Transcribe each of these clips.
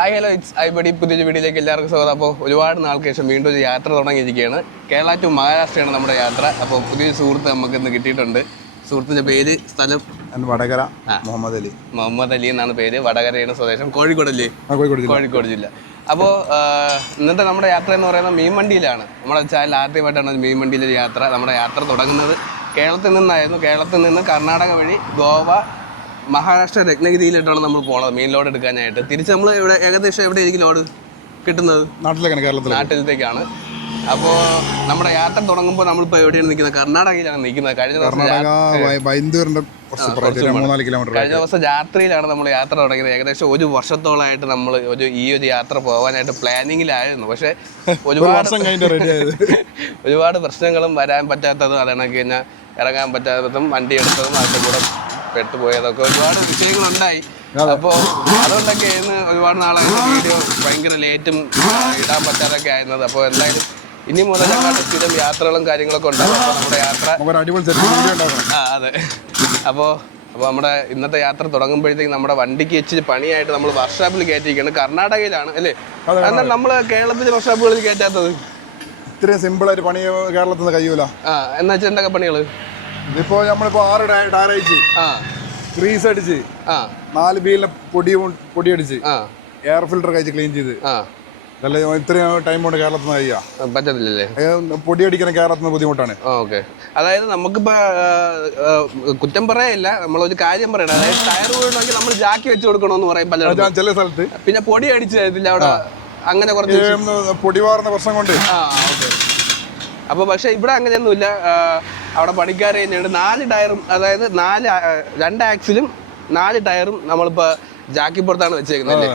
Hi hello it's ഐബഡി പുതിയൊരു വീഡിയോയിലേക്ക് എല്ലാവർക്കും സ്വാഗതം. അപ്പോൾ ഒരുപാട് നാൾക്ക് ശേഷം വീണ്ടും ഒരു യാത്ര തുടങ്ങിയിരിക്കുകയാണ്. കേരള ടു മഹാരാഷ്ട്രയാണ് നമ്മുടെ യാത്ര. അപ്പോൾ പുതിയൊരു സുഹൃത്ത് നമുക്ക് ഇന്ന് കിട്ടിയിട്ടുണ്ട്. സുഹൃത്തിൻ്റെ പേര്, സ്ഥലം? വടകര. മുഹമ്മദ് അലി. മുഹമ്മദ് അലി എന്നാണ് പേര്. വടകരയാണ് സ്വദേശം. കോഴിക്കോടല്ലേ? കോഴിക്കോട് ജില്ല. അപ്പോൾ ഇന്നത്തെ നമ്മുടെ യാത്ര എന്ന് പറയുന്നത് മീൻവണ്ടിയിലാണ്. നമ്മുടെ ചാനൽ ആദ്യമായിട്ടാണ് മീൻവണ്ടിയിലൊരു യാത്ര. നമ്മുടെ യാത്ര തുടങ്ങുന്നത് കേരളത്തിൽ നിന്നായിരുന്നു. കേരളത്തിൽ നിന്ന് കർണാടക വഴി ഗോവ, മഹാരാഷ്ട്ര, രത്നഗിരിയിലിട്ടാണ് നമ്മൾ പോണത് മീൻ ലോഡ് എടുക്കാനായിട്ട്. തിരിച്ച് നമ്മൾ ഏകദേശം എവിടെയായിരിക്കും ലോഡ് കിട്ടുന്നത്? നാട്ടിലത്തേക്കാണ്. അപ്പോൾ നമ്മുടെ യാത്ര തുടങ്ങുമ്പോൾ നമ്മളിപ്പോൾ എവിടെയാണ് നിൽക്കുന്നത്? കർണാടകയിലാണ് നിൽക്കുന്നത്. കഴിഞ്ഞ ദിവസം രാത്രിയിലാണ് നമ്മൾ യാത്ര തുടങ്ങിയത്. ഏകദേശം ഒരു വർഷത്തോളമായിട്ട് നമ്മൾ ഈ ഒരു യാത്ര പോകാനായിട്ട് പ്ലാനിങ്ങിലായിരുന്നു. പക്ഷേ ഒരുപാട് പ്രശ്നങ്ങളും വരാൻ പറ്റാത്തതും അതെന്നൊക്കെ കഴിഞ്ഞാൽ ഇറങ്ങാൻ പറ്റാത്തതും വണ്ടി എടുത്തതും അതിൻ്റെ കൂടെ പെട്ടുപോയതൊക്കെ ഒരുപാട് വിഷയങ്ങളുണ്ടായി. അപ്പോൾ അതുകൊണ്ടൊക്കെ ആയിരുന്നു ഒരുപാട് നാളായിട്ട് വീഡിയോ ഭയങ്കര ലേറ്റും ഇടാൻ പറ്റാതൊക്കെ ആയിരുന്നത്. അപ്പോൾ എന്തായാലും ഇനി മുതൽ ഞങ്ങളുടെ സ്ഥിരം യാത്രകളും കാര്യങ്ങളൊക്കെ ഉണ്ടാകും. അപ്പോൾ നമ്മുടെ യാത്ര അതെ. അപ്പോൾ നമ്മുടെ ഇന്നത്തെ യാത്ര തുടങ്ങുമ്പോഴത്തേക്ക് നമ്മുടെ വണ്ടിക്ക് ഇച്ചിരി പണിയായിട്ട് നമ്മൾ വർക്ക്ഷോപ്പിൽ കയറ്റിയിരിക്കുകയാണ്. കർണാടകയിലാണ് അല്ലേ? എന്നാൽ നമ്മൾ കേരളത്തിലെ വർക്ക്ഷോപ്പുകളിൽ കയറ്റാത്തത് ഇത്രയും സിമ്പിളായിട്ട് പണി കേരളത്തിൽ നിന്ന് കഴിയൂല. എന്നാ വെച്ചാൽ എന്തൊക്കെ പണികൾ? ഇതിപ്പോ നമ്മളിപ്പോ 6 ടയർ അടിച്ച്, ഗ്രീസ് അടിച്ച്, 4 വീലിനെ പൊടി അടിച്ച്, എയർ ഫിൽറ്റർ കഴിച്ച് ക്ലീൻ ചെയ്ത്, ഇത്രയും ടൈം കൊണ്ട് കേരളത്തിൽ നിന്ന് കഴിയാ പറ്റത്തില്ലല്ലേ? പൊടി അടിക്കുന്ന കേരളത്തിൽ നിന്ന് ബുദ്ധിമുട്ടാണ്. ഓക്കെ, അതായത് നമുക്കിപ്പോ കുറ്റം പറയല്ല, നമ്മളൊരു കാര്യം പറയണം. അതായത് ടയർ വീഴണമെങ്കിൽ നമ്മൾ ജാക്കി വെച്ച് കൊടുക്കണമെന്ന് പറയും പലരും ചില സ്ഥലത്ത്. പിന്നെ പൊടി അടിച്ചു തരത്തില്ല അവിടെ, അങ്ങനെ കുറച്ച് പൊടി വാറുന്ന പ്രശ്നം കൊണ്ട്. അപ്പോൾ പക്ഷേ ഇവിടെ അങ്ങനെയൊന്നുമില്ല. അവിടെ പണിക്കാർ തന്നെയുണ്ട്. 4 ടയറും, അതായത് 2 ആക്സിലും 4 ടയറും നമ്മളിപ്പോൾ ജാക്കിപ്പുറത്താണ് വെച്ചേക്കുന്നത്.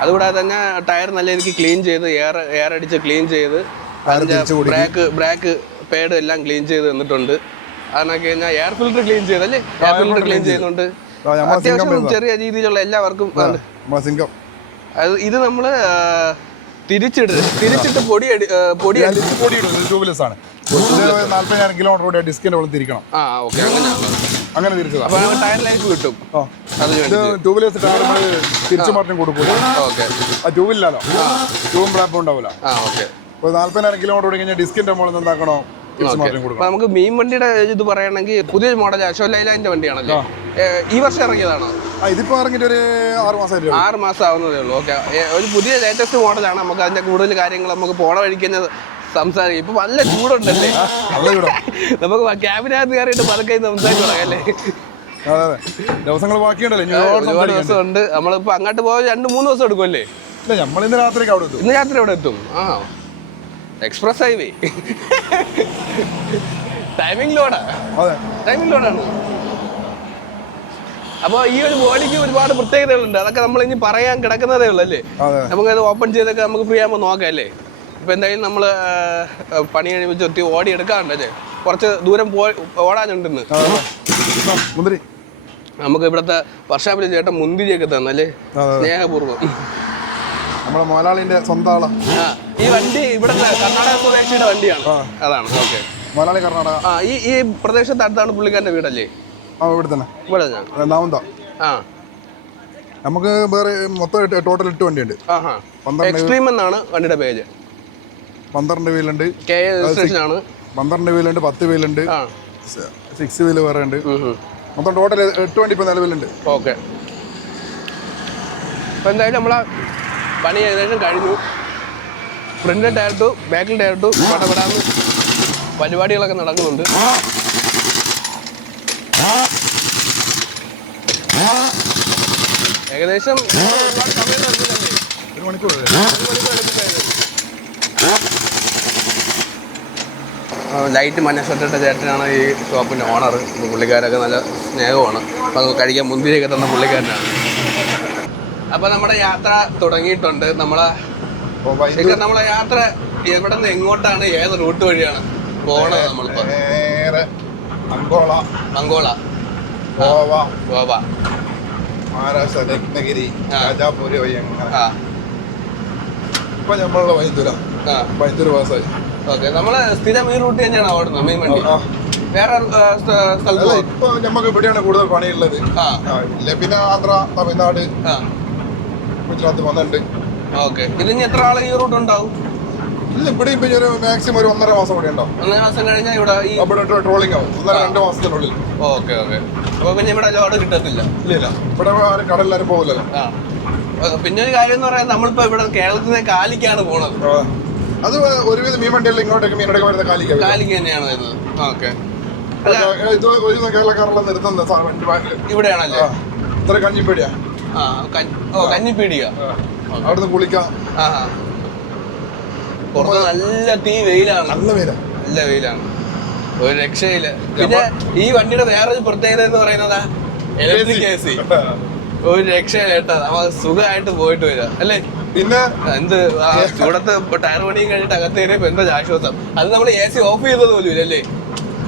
അതുകൂടാതെ തന്നെ ടയർ നല്ല രീതിക്ക് ക്ലീൻ ചെയ്ത് എയർ അടിച്ച് ക്ലീൻ ചെയ്ത് ബ്രേക്ക് പേഡ് എല്ലാം ക്ലീൻ ചെയ്ത് തന്നിട്ടുണ്ട്. അതെന്നൊക്കെ കഴിഞ്ഞാൽ എയർ ഫിൽറ്റർ ക്ലീൻ ചെയ്തല്ലേ? എയർ ഫിൽറ്റർ ക്ലീൻ ചെയ്യുന്നുണ്ട്. അത്യാവശ്യം ചെറിയ രീതിയിലുള്ള എല്ലാവർക്കും. അത് ഇത് നമ്മൾ തിരിച്ചിട്ട് ട്യൂബ്ലെസ് ആണ്. 40,000 കിലോമീറ്റർ ഡിസ്കിന്റെ ഉള്ളിൽ തിരിക്കണം. അങ്ങനെ തിരിച്ചതാ. ടയർ ലൈഫ് കിട്ടും. ട്യൂബ്ലെസ് ടയർ നമ്മൾ തിരിച്ചു മാറ്റം കൊടുക്കൂല. ട്യൂബില്ലല്ലോ, ട്യൂബും ബ്ലാപ്പും ഉണ്ടാവില്ല. 40,000 കിലോമീറ്റർ കഴിഞ്ഞാൽ ഡിസ്കിന്റെ മുകളിൽ എന്താക്കണോ? നമുക്ക് മീൻ വണ്ടിയുടെ ഇത് പറയുകയാണെങ്കിൽ പുതിയ മോഡൽ അശോക് ലൈലാൻഡിന്റെ വണ്ടിയാണല്ലോ. ഈ വർഷം ഇറങ്ങിയതാണോ? ഇതിപ്പോ ഇറങ്ങിയിട്ട് ഒരു 6 മാസം ആവുന്നതേ ഉള്ളൂ. ഓക്കെ, ഒരു പുതിയ ലേറ്റസ്റ്റ് മോഡലാണ്. നമുക്ക് അതിന്റെ കൂടുതൽ കാര്യങ്ങൾ നമുക്ക് പോണ വഴിക്കുന്ന സംസാരിക്കും. ഇപ്പൊ നല്ല ചൂടുണ്ടല്ലേ? നമുക്ക് ക്യാബിനകത്ത് കയറിയിട്ട് പതുക്കെ സംസാരിച്ചു തുടങ്ങല്ലേ? ദിവസങ്ങൾ ബാക്കിയുണ്ടല്ലോ, ഒരുപാട് ദിവസമുണ്ട്. നമ്മളിപ്പോ അങ്ങോട്ട് പോയാൽ 2-3 ദിവസം എടുക്കുമല്ലേ? ഇന്ന് രാത്രി അവിടെ എത്തും. എക്സ്പ്രസ് ഹൈവേ ടൈമിംഗ് ലോഡാണ്. അപ്പോൾ ഈ ഒരു ബോഡിക്ക് ഒരുപാട് പ്രത്യേകതകളുണ്ട്. അതൊക്കെ നമ്മൾ ഇനി പറയാൻ കിടക്കുന്നതേ ഉള്ളൂ അല്ലേ? നമുക്കത് ഓപ്പൺ ചെയ്തൊക്കെ നമുക്ക് ഫ്രീ ആകുമ്പോൾ നോക്കാം അല്ലേ? ഇപ്പം എന്തായാലും നമ്മൾ പണി കഴിപ്പിച്ച് ഒത്തി ഓടി എടുക്കാറുണ്ടല്ലേ? കുറച്ച് ദൂരം ഓടാനുണ്ടെന്ന്. നമുക്ക് ഇവിടുത്തെ വർഷാപ്പിൽ ചേട്ടൻ മുന്തിരിയൊക്കെ തന്നല്ലേ? സ്നേഹപൂർവ്വം. നമ്മുടെ മോലാളിന്റെ സ്വന്തം ആളാ ഈ വണ്ടി. ഇവിടുത്തെ കർണാടക സ്വദേശിയുടെ വണ്ടിയാണ്. അതാണ്. ഓക്കെ, മോലാളി കർണാടക. ഈ പ്രദേശത്ത് അടുത്താണ് പുള്ളിക്കാരന്റെ വീടല്ലേ? ഇവിടെ തന്നെ. നമുക്ക് വേറെ മൊത്തം ടോട്ടൽ 8 വണ്ടിയുണ്ട്. എക്സ്ട്രീം എന്നാണ് വണ്ടിയുടെ പേര്. 12 വീലുണ്ട്, 12 വീലുണ്ട്, 10 വീലുണ്ട്, 6 വീല് വേറെ ഉണ്ട്. മൊത്തം ടോട്ടൽ 8 വണ്ടി ഇപ്പൊ നിലവിലുണ്ട്. ഓക്കെ, അപ്പൊ എന്തായാലും നമ്മളെ പണി ഏകദേശം കഴിഞ്ഞു. ഫ്രണ്ടിൽ ടയർ ടു ബാക്കിൽ ടയർ ടു പടപെടാന്ന് പരിപാടികളൊക്കെ നടക്കുന്നുണ്ട്. ഏകദേശം ഒരുപാട് സമയം നടക്കുന്നുണ്ട്. 1 മണിക്കൂർ. ലൈറ്റ് മഞ്ഞ ഷർട്ടിട്ട ചേട്ടനാണ് ഈ ഷോപ്പിൻ്റെ ഓണർ. പുള്ളിക്കാരൊക്കെ നല്ല സ്നേഹമാണ്. അപ്പോൾ കഴിക്കാൻ മുന്തിരിയൊക്കെ തന്ന പുള്ളിക്കാരനാണ്. അപ്പോൾ നമ്മുടെ യാത്ര തുടങ്ങിയിട്ടുണ്ട്. നമ്മളെ യാത്ര എവിടെ നിന്ന് എങ്ങോട്ടാണ്, ഏത് റൂട്ട് വഴിയാണ് പോണത്? നമ്മളിപ്പോൾ അങ്കോള, ഗോവ, മഹാരാഷ്ട്ര, രത്നഗിരി, രാജാപൂര് വഴി. ഇപ്പൊ നമ്മളുള്ള വൈദ്യുര പാസ്സായി. ഓക്കെ, നമ്മള് സ്ഥിരം ഈ റൂട്ട് തന്നെയാണ് ഓടുന്നത് മെയിൻ വണ്ടി? വേറെ സ്ഥലത്ത് ഇപ്പൊ നമുക്ക് ഇവിടെയാണ് കൂടുതൽ പണിയുള്ളത്. പിന്നെ ആന്ധ്ര, തമിഴ്നാട്, ഗുജറാത്ത് വന്നിട്ടുണ്ട്. ഓക്കെ, ഇതിന് എത്ര ആൾ ഈ റൂട്ട് ഉണ്ടാവും? ഇല്ല, ഇവിടെ ഇപ്പൊ ഒരു മാക്സിമം ഒരു 1.5 മാസം കൂടി ഉണ്ടാവും. 1.5 മാസം കഴിഞ്ഞാൽ ഇവിടെ ട്രോളിംഗ് ആവും 1.5-2 മാസത്തിനുള്ളിൽ. Okay okay. അപ്പൊ പിന്നെ ഇവിടെ ലോഡ് കിട്ടത്തില്ല? ഇല്ല, ഇവിടെ കടലിലാരും പോകില്ലല്ലോ. പിന്നെ ഒരു കാര്യം എന്ന് പറയുന്നത് നമ്മളിപ്പോ ഇവിടെ കേരളത്തിൽ നിന്ന് കാലിക്കാണ് പോണത്. അത് ഒരുവിധം മീൻ വണ്ടിയെല്ലാം ഇങ്ങോട്ടേക്ക് മീനടക്കം വരുന്ന കാലിക്ക് തന്നെയാണ് വരുന്നത്. ഓക്കെ, ഇത് ഒരു കേരളക്കാരെല്ലാം നിർത്തുന്നത് ഇവിടെയാണല്ലേ? ഇത്ര കഞ്ഞിപ്പേടിയാ. കഞ്ഞിപ്പീടിക. അവിടുന്ന് കുളിക്കാം. പുറത്ത് നല്ല വെയിലാണ്. നല്ല വെയിലാണ്, ഒരു രക്ഷയില്ല. പിന്നെ ഈ വണ്ടിയുടെ വേറൊരു പ്രത്യേകത എന്ന് പറയുന്നത് ഇലക്ട്രിക് AC. ഒരു രക്ഷയില്ല കേട്ടോ, നമുക്ക് സുഖമായിട്ട് പോയിട്ട് വരാം അല്ലേ? പിന്നെ എന്ത് ചൂടത്ത് ടയർ പണിയും കഴിഞ്ഞിട്ട് അകത്ത് കയറിയപ്പോ എന്താ ആശ്വാസം. അത് നമ്മൾ AC ഓഫ് ചെയ്തത് പോലും ഇല്ലല്ലേ?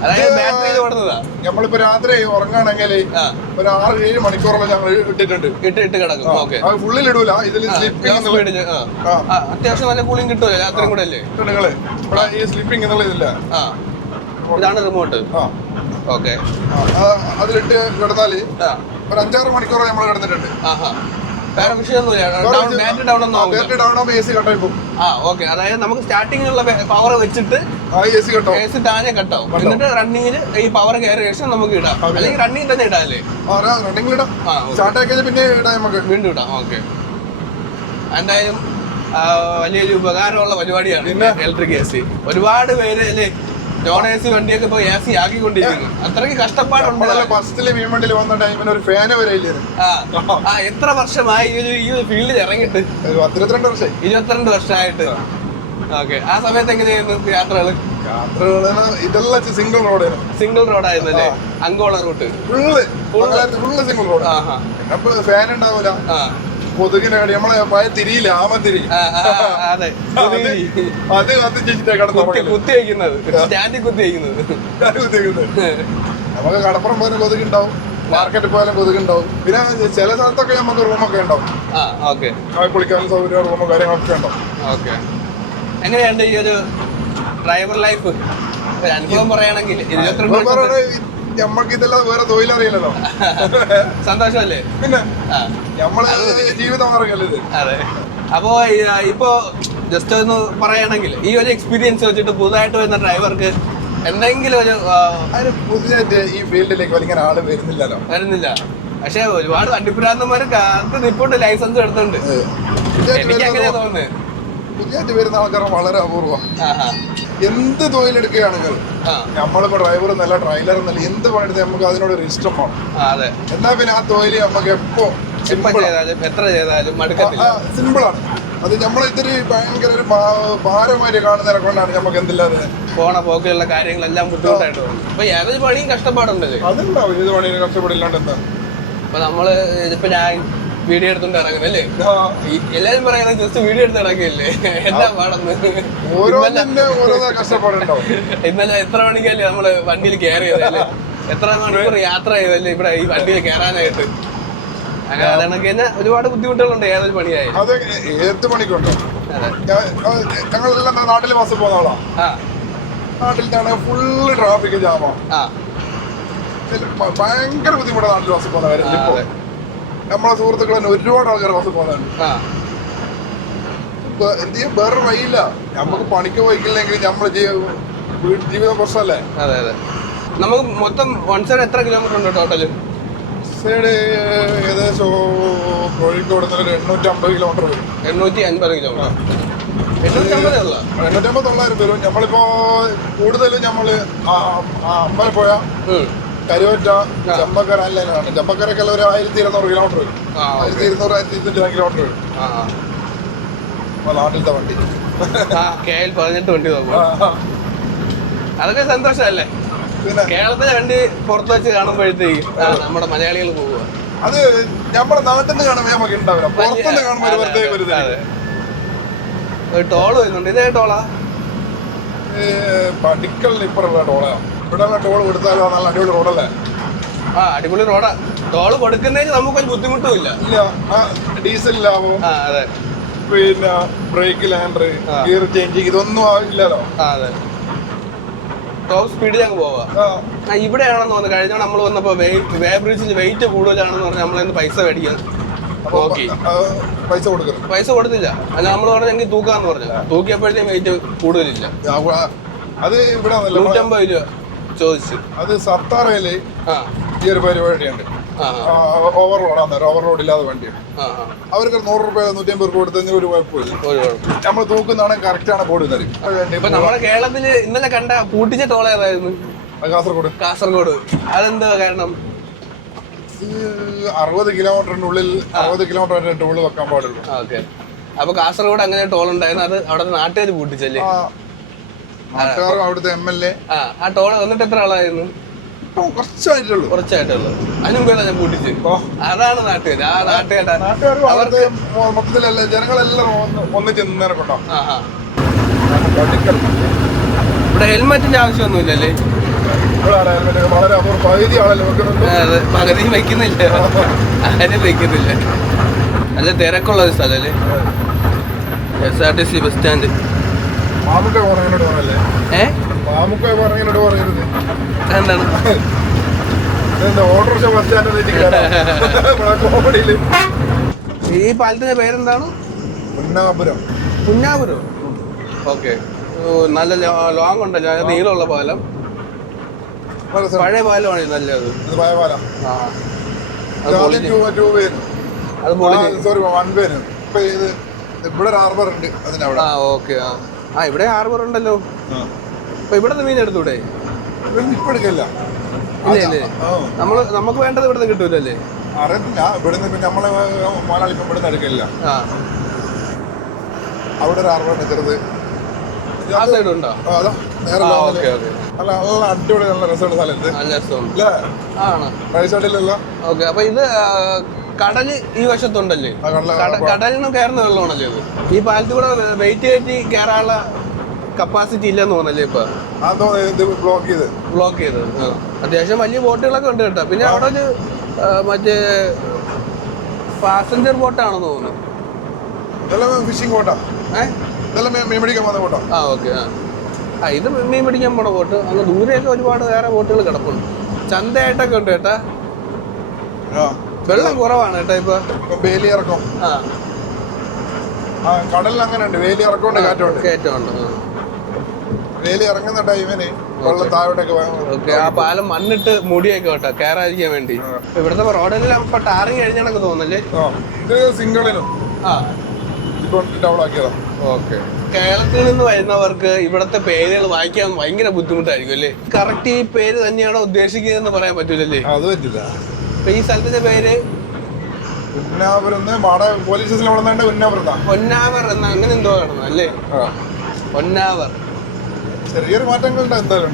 അതായത് ബാറ്ററിയിൽ ഓടുന്നതാ. നമ്മളിപ്പോ രാത്രി ഉറങ്ങാണെങ്കിൽ ഒരു 6-7 മണിക്കൂറോളം ഞങ്ങൾ ഇട്ടിട്ടുണ്ട്. ഇട്ട് കിടക്കും. ഓക്കെ, ഫുള്ളിൽ ഇടൂല. ഇതിൽ അത്യാവശ്യം നല്ല കൂളിംഗ് കിട്ടുമല്ലോ രാത്രിയും കൂടെ അല്ലേ? ഈ സ്ലിപ്പിംഗ് എന്നുള്ള ഇതില്ല. ഇതാണ് റിമോട്ട്. ഓക്കെ, അതിലിട്ട് കിടന്നാല് ഒരു 5-6 മണിക്കൂറോളം നമ്മൾ കിടന്നിട്ടുണ്ട്. വേറെ വിഷയമൊന്നുമില്ല. ഡൗൺ ആവുമ്പോൾ AC കട്ടായി പോകും. ഓക്കെ, അതായത് നമുക്ക് സ്റ്റാർട്ടിങ്ങിലുള്ള പവർ വെച്ചിട്ട് AC താനെ കട്ടാവും. എന്നിട്ട് റണ്ണിങ്ങിൽ ഈ പവർ കയറിയ ശേഷം നമുക്ക് ഇടാം. അല്ലെങ്കിൽ റണ്ണിങ് തന്നെ ഇടാല്ലേ? റണ്ണിങ്ങിൽ ഇടാം. സ്റ്റാർട്ട് ആക്കിയാൽ പിന്നെ ഇടാം, നമുക്ക് വീണ്ടും ഇടാം. ഓക്കെ, എന്തായാലും വലിയൊരു ഉപകാരമുള്ള പരിപാടിയാണ് ഇലക്ട്രിക് AC. ഒരുപാട് പേര് അല്ലേ നോൺ AC വണ്ടിയൊക്കെ ഇപ്പൊ AC ആക്കിക്കൊണ്ടിരിക്കുന്നു. അത്രയ്ക്ക് കഷ്ടപ്പാടുണ്ട്. ഫസ്റ്റില് മീൻ വണ്ടിയിൽ വന്ന ടൈമിന് ഒരു ഫാന് വരെ ഇല്ല. എത്ര വർഷമായി ഈ ഫീൽഡിൽ ഇറങ്ങിയിട്ട്? 22 വർഷമായി. 22 വർഷമായിട്ട്. ഓക്കെ, ആ സമയത്ത് എങ്ങനെയായിരുന്നു യാത്രകള്? ഇതെല്ലാം സിംഗിൾ റോഡായിരുന്നല്ലേ? Ankola route full single road. Fan ഉണ്ടാവൂല. കൊതുകിനെ കടി നമ്മളെ പഴയ തിരിയില്ല, ആമത്തിരി, അത് കത്തിച്ചിട്ടാ കുത്തി വയ്ക്കുന്നത്, സ്റ്റാൻഡിൽ കുത്തി വയ്ക്കുന്നത്. നമുക്ക് കടപ്പുറം പോലും കൊതുകുണ്ടാവും, മാർക്കറ്റിൽ പോയാലും കൊതുകുണ്ടാവും. പിന്നെ ചില സ്ഥലത്തൊക്കെ നമുക്ക് റൂമൊക്കെ ഉണ്ടാവും. കുളിക്കാനും സൗകര്യം റൂമും കാര്യങ്ങളൊക്കെ ഉണ്ടാവും. ഓക്കെ, എങ്ങനെയുണ്ട് ഈ ഒരു ഡ്രൈവർ ലൈഫ്? ഒരു അനുഭവം പറയുകയാണെങ്കിൽ 22 നമ്മൾക്ക് ഇതെല്ലാം വേറെ തൊഴിലറിയില്ലല്ലോ. സന്തോഷമല്ലേ? പിന്നെ നമ്മള് ജീവിതം അറിയല്ലോ ഇത്. അതെ. അപ്പോ ഇപ്പോ ജസ്റ്റ് ഒന്ന് പറയുകയാണെങ്കിൽ ഈ ഒരു എക്സ്പീരിയൻസ് വെച്ചിട്ട് പുതുതായിട്ട് വരുന്ന ഡ്രൈവർക്ക് എന്തെങ്കിലും ഒരു പുതിയതായിട്ട് ഈ ഫീൽഡിലേക്ക് വലിക്കാൻ ആള് വരുന്നില്ല. പക്ഷെ ഒരുപാട് വണ്ടിപ്പുരാന്തന്മാര് കാത്ത് നിപ്പുണ്ട്, ലൈസൻസ് എടുത്തുണ്ട്. എനിക്ക് അങ്ങനെയാ തോന്നുന്നത്. പുതിയതായിട്ട് വരുന്ന ആൾക്കാർ വളരെ അപൂർവം. എന്ത് തൊഴിലെടുക്കുകയാണെങ്കിൽ നമ്മളിപ്പോ ഡ്രൈവർ എന്നല്ല, ട്രെയിലർ എന്നല്ല, എന്ത് പണിയെടുത്ത് നമുക്ക് അതിനോടൊരു ഇഷ്ടം വേണം. എന്നാ പിന്നെ ആ തൊഴിൽ നമുക്ക് എപ്പോ എത്ര ചെയ്താലും സിമ്പിളാണ്. അത് നമ്മളിത്തിരി ഭയങ്കര ഒരു ഭാരമായിട്ട് കാണുന്നതിനെ കൊണ്ടാണ് നമുക്ക് എന്തില്ലാതെ പോണ പോക്കിലുള്ള കാര്യങ്ങളെല്ലാം ബുദ്ധിമുട്ടായിട്ട് തോന്നുന്നു. അപ്പൊ ഏതൊരു പണിയും കഷ്ടപ്പാടുണ്ടല്ലേ? അതുണ്ടാവും, ഏത് പണിയും കഷ്ടപ്പെടില്ലാണ്ട് എന്താ. അപ്പൊ നമ്മള് ഇതിപ്പോ ഞാൻ വീഡിയോ എടുത്തോണ്ട് ഇറങ്ങുന്നല്ലേ? എല്ലാരും പറയുന്നത് ജസ്റ്റ് വീഡിയോ എടുത്ത് ഇറങ്ങിയല്ലേ, എന്താ പാടെന്ന്. ഇന്നലെ എത്ര മണിക്കല്ലേ നമ്മള് വണ്ടിയിൽ കയറി ചെയ്തല്ലേ? എത്ര മണിക്കൂർ യാത്ര ചെയ്തല്ലേ ഇവിടെ ഈ വണ്ടിയിൽ കയറാനായിട്ട്? അങ്ങനെ അതാണെങ്കിൽ തന്നെ ഒരുപാട് ബുദ്ധിമുട്ടുകളുണ്ട് ഏതൊരു പണിയായി. ഏത് പണിക്കുണ്ടോ? ഞങ്ങളെല്ലാം നാട്ടിൽ ബസ് പോകുന്ന ആളാ. നാട്ടിൽ ഫുള്ള് ട്രാഫിക് ജാമാ, ഭയങ്കര ബുദ്ധിമുട്ടാണ് നാട്ടിൽ ബസ് പോകുന്ന കാര്യം. നമ്മളെ സുഹൃത്തുക്കൾ തന്നെ ഒരുപാട് ആൾക്കാർ ബസ് പോകുന്നുണ്ട്. എന്ത് ചെയ്യും, വേറെ വഴിയില്ല. നമുക്ക് പണിക്ക് പോയിക്കില്ലെങ്കിൽ നമ്മള് ജീവിതം പ്രശ്നമല്ലേ? അതെ അതെ. നമുക്ക് മൊത്തം വൺ സൈഡ് എത്ര കിലോമീറ്റർ ഉണ്ട് ടോട്ടല്? സൈഡ് ഏകദേശം കോഴിക്കോട് 850 കിലോമീറ്റർ വരും. 850 കിലോമീറ്റർ. 850-900 വരും. നമ്മളിപ്പോ കൂടുതലും നമ്മള് അമ്പലപ്പുഴ, കരുവറ്റ, ചെമ്പക്കര ലൈനാണ്. ചെമ്പക്കരക്കുള്ള ഒരു 1200 കിലോമീറ്റർ വരും. 1200-1200 കിലോമീറ്റർ വരും നാട്ടിലത്തെ വണ്ടി. KL-18 വണ്ടി നോക്കുക, അതൊക്കെ സന്തോഷമല്ലേ? കേരളത്തിലെ വണ്ടി പുറത്ത് വെച്ച് കാണുമ്പോഴത്തേക്ക് നമ്മുടെ മലയാളികൾ പോവുക. അത് നമ്മുടെ നാട്ടിൽ നിന്ന് കാണുമ്പോൾ നമുക്ക് ഉണ്ടാവില്ല, പുറത്തുനിന്ന് കാണുമ്പോൾ ഒരു ടോള് വരുന്നുണ്ട്. ഇതേ ടോളാ? പടിക്കലിന് ഇപ്പുറമുള്ള ടോളാ. ഇവിടെ ടോൾ കൊടുത്താലോ നല്ല അടിപൊളി റോഡല്ലേ? അടിപൊളി റോഡാ. ടോള് കൊടുക്കുന്നതിന് നമുക്കൊരു ബുദ്ധിമുട്ടും ഇല്ല. ഡീസൽ ലാഭവും, പിന്നെ ബ്രേക്ക് ലാൻഡർ, ഗിയർ ചേഞ്ചിങ്, ഇതൊന്നും ഇല്ലല്ലോ. ടോപ്പ് സ്പീഡിൽ ഞങ്ങൾ പോവാ. ഇവിടെയാണെന്ന് തോന്നുന്നു കഴിഞ്ഞ നമ്മൾ വന്നപ്പോ വേ ബ്രിഡ്ജിൽ വെയിറ്റ് കൂടുതലാണെന്ന് പറഞ്ഞാൽ നമ്മളിന്ന് പൈസ മേടിക്കാൻ നോക്കി പൈസ കൊടുക്കുന്നു. പൈസ കൊടുത്തില്ല. അല്ല നമ്മൾ പറഞ്ഞെങ്കിൽ തൂക്കാന്ന് പറഞ്ഞു. തൂക്കിയപ്പോഴത്തേക്കും വെയിറ്റ് കൂടുതലില്ല. അത് ഇവിടെ 150 രൂപ ചോദിച്ചു. അത് സർത്താറയില് ഈ ഒരു പരിപാടിയുണ്ട്. ഓവർലോഡ് ഇല്ലാതെ വണ്ടിയാണ്. അവർക്ക് 100 രൂപ 150 രൂപ കൊടുത്തു കഴിഞ്ഞാൽ ഒരു കുഴപ്പമില്ല. നമ്മൾ തൂക്കുന്നതാണ് കറക്റ്റ് ആണ് ബോർഡ് തരും. ഇപ്പൊ നമ്മുടെ കേരളത്തില് ഇന്നലെ കണ്ട പൂട്ടിച്ച ടോൾ ഏതായിരുന്നു? കാസർഗോഡ്. അതെന്താ കാരണം? 60 കിലോമീറ്ററിനുള്ളിൽ 60 കിലോമീറ്റർ വരെ ടോൾ വെക്കാൻ പാടുള്ളൂ. ഓക്കെ. അപ്പൊ കാസർഗോഡ് അങ്ങനെ ടോൾ ഉണ്ടായിരുന്നു. അത് അവിടുത്തെ നാട്ടുകാർ പൂട്ടിച്ചല്ലേ? നാട്ടുകാരും അവിടുത്തെ MLA. ആ ടോൾ വന്നിട്ട് എത്ര ആളായിരുന്നു? കുറച്ചായിട്ടുള്ളൂ. അതിന് മുമ്പേ ഞാൻ പൂട്ടിച്ച്. അതാണ് നാട്ടുകാർ. ആ നാട്ടുകാർ അവർക്ക് മൊത്തത്തിലല്ല, ജനങ്ങളെല്ലാം ഒന്നിച്ച് നിന്നേനൊക്കെണ്ടോ. ഇവിടെ ഹെൽമെറ്റിന്റെ ആവശ്യമൊന്നുമില്ലല്ലേ? വളരെ പകുതി ആളല്ലേ വെക്കുന്നുണ്ട്. അതെ, പകുതി വെക്കുന്നില്ല, ആരും വെക്കുന്നില്ല. നല്ല തിരക്കുള്ള ഒരു സ്ഥലല്ലേ SRTC ബസ് സ്റ്റാൻഡ്. മാമുക്ക പറഞ്ഞോട് പറയല്ലേ? മാമുക്ക പറഞ്ഞോട് പറയരുത്. എന്താണ് ഓട്ടോറിക്ഷ ബസ് സ്റ്റാൻഡ്? ഈ പാലത്തിന്റെ പേരെന്താണ്? പുന്നാപുരം. ഓക്കെ. നല്ല ലോങ് ഉണ്ടല്ലോ, നീളമുള്ള പാലം. പഴയ പാലമാണ് നല്ലത്. പഴയ പാലം. ഇവിടെ ഹാർബർ ഉണ്ട്. ഓക്കെ. ഇവിടെ ഹാർബർ ഉണ്ടല്ലോ. അപ്പൊ ഇവിടെ മീൻ എടുത്തൂടെ? ഇപ്പൊ എടുക്കില്ല. നമുക്ക് വേണ്ടത് ഇവിടെ നിന്ന് കിട്ടൂലല്ലേ? അറിയത്തില്ല. ഇവിടുന്ന് പിന്നെ നമ്മളെ മോനാളിപ്പം ഇവിടുന്ന് എടുക്കില്ല. അവിടെ ഒരു ഹാർബർ ചെറുത്. ആ സൈഡ് ഉണ്ടോ? നേരെ നല്ല അടിപൊളി നല്ല രസമുള്ള സ്ഥലത്ത് ആണ്. ഓക്കെ. അപ്പൊ ഇത് കടല് ഈ വശത്തുണ്ടല്ലേ? കടലിന് കയറുന്ന വെള്ളമാണല്ലേ ഇത്? ഈ പാലത്തിൽ കൂടെ വെയിറ്റ് കയറ്റി കയറാനുള്ള കപ്പാസിറ്റി ഇല്ലെന്ന് തോന്നല്ലേ ഇപ്പൊ? ബ്ലോക്ക് ചെയ്ത്. അത്യാവശ്യം വലിയ ബോട്ടുകളൊക്കെ ഉണ്ട് കേട്ടോ. പിന്നെ അവിടെ ഒരു മറ്റേ പാസഞ്ചർ ബോട്ടാണെന്ന് തോന്നുന്നു. ഫിഷിംഗ് ബോട്ടാ. മീൻ പിടിക്കാൻ പോകുന്ന ബോട്ടാ. ഓക്കെ. ഇത് മീൻ പിടിക്കാൻ പോണ ബോട്ട്. അങ്ങ് ദൂരെയൊക്കെ ഒരുപാട് വേറെ ബോട്ടുകൾ കിടപ്പുണ്ട്. ചന്തയായിട്ടൊക്കെ ഉണ്ട് കേട്ടാ. വെള്ളം കുറവാണ് കേട്ടോ ഇപ്പൊ. വേലി ഇറക്കം. കടലിൽ അങ്ങനെ ഉണ്ട്. വേലി ഇറക്കമുണ്ട്, കാറ്റുണ്ട്. വേലി ഇറങ്ങുന്ന ടൈമിന് വെള്ളം താഴോട്ടൊക്കെ. ആ പാലം മണ്ണിട്ട് മൂടിയൊക്കെ കേട്ടോ, കയറാതിരിക്കാൻ വേണ്ടി. ഇവിടുത്തെ റോഡെല്ലാം ഇപ്പൊ ടാറിങ് കഴിഞ്ഞാണൊക്കെ തോന്നല്ലേ? ഇത് സിംഗിളിനും ഡബിൾ ആക്കിയതാ. ഓക്കെ. കേരളത്തിൽ നിന്ന് വരുന്നവർക്ക് ഇവിടത്തെ പേരുകൾ വായിക്കാൻ ഭയങ്കര ബുദ്ധിമുട്ടായിരിക്കും അല്ലേ? കറക്റ്റ് ഈ പേര് തന്നെയാണോ ഉദ്ദേശിക്കുന്നതെന്ന് പറയാൻ പറ്റൂലല്ലേ? അത് പറ്റില്ല. ഈ സ്ഥലത്തിന്റെ പേര് പൊന്നാവർ എന്ന അങ്ങനെ എന്തോ കാണുന്നു അല്ലേ? പൊന്നാവർ. ചെറിയൊരു മാറ്റങ്ങളുണ്ട് എന്തായാലും.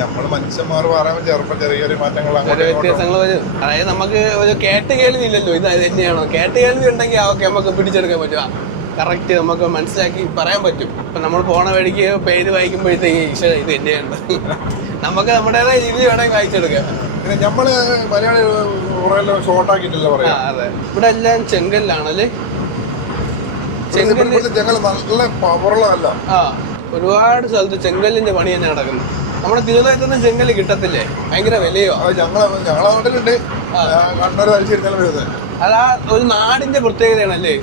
നമ്മള് മനുഷ്യന്മാർ പറയുമ്പോൾ ചെറുപ്പം ചെറിയൊരു മാറ്റങ്ങൾ വ്യത്യാസങ്ങൾ വരും. അതായത് നമുക്ക് ഒരു കേട്ട് കേൾവി ഇല്ലല്ലോ. ഇത് തന്നെയാണോ? കേട്ട് കേൾവി ഉണ്ടെങ്കിൽ ഓക്കെ, നമുക്ക് പിടിച്ചെടുക്കാൻ പറ്റും. കറക്റ്റ് നമുക്ക് മനസ്സിലാക്കി പറയാൻ പറ്റും. ഇപ്പൊ നമ്മൾ പോണ വഴിക്ക് പേര് വായിക്കുമ്പോഴത്തേക്ക് ഈശ്വര ഇത് തന്നെയാണ്. നമുക്ക് നമ്മുടേതായ രീതി വേണമെങ്കിൽ വായിച്ചെടുക്കാം. പിന്നെ നമ്മള് മലയാളി ഷോർട്ടാക്കിയിട്ടില്ല പറയാം. അതെ. ഇവിടെ എല്ലാം ചെങ്കല്ലാണല്ലേ? ചെങ്കൽ നല്ല പവറുള്ളതല്ല. ഒരുപാട് സ്ഥലത്ത് ചെങ്കല്ലിന്റെ പണി തന്നെ നടക്കുന്നത്. നമ്മുടെ തിരുവനന്തപുരത്തൊന്നും ചെങ്കല് കിട്ടത്തില്ലേ? ഭയങ്കര വിലയോ? ഞങ്ങളെ നാട്ടിലുണ്ട്. അതാ ഒരു നാടിന്റെ പ്രത്യേകതയാണല്ലേ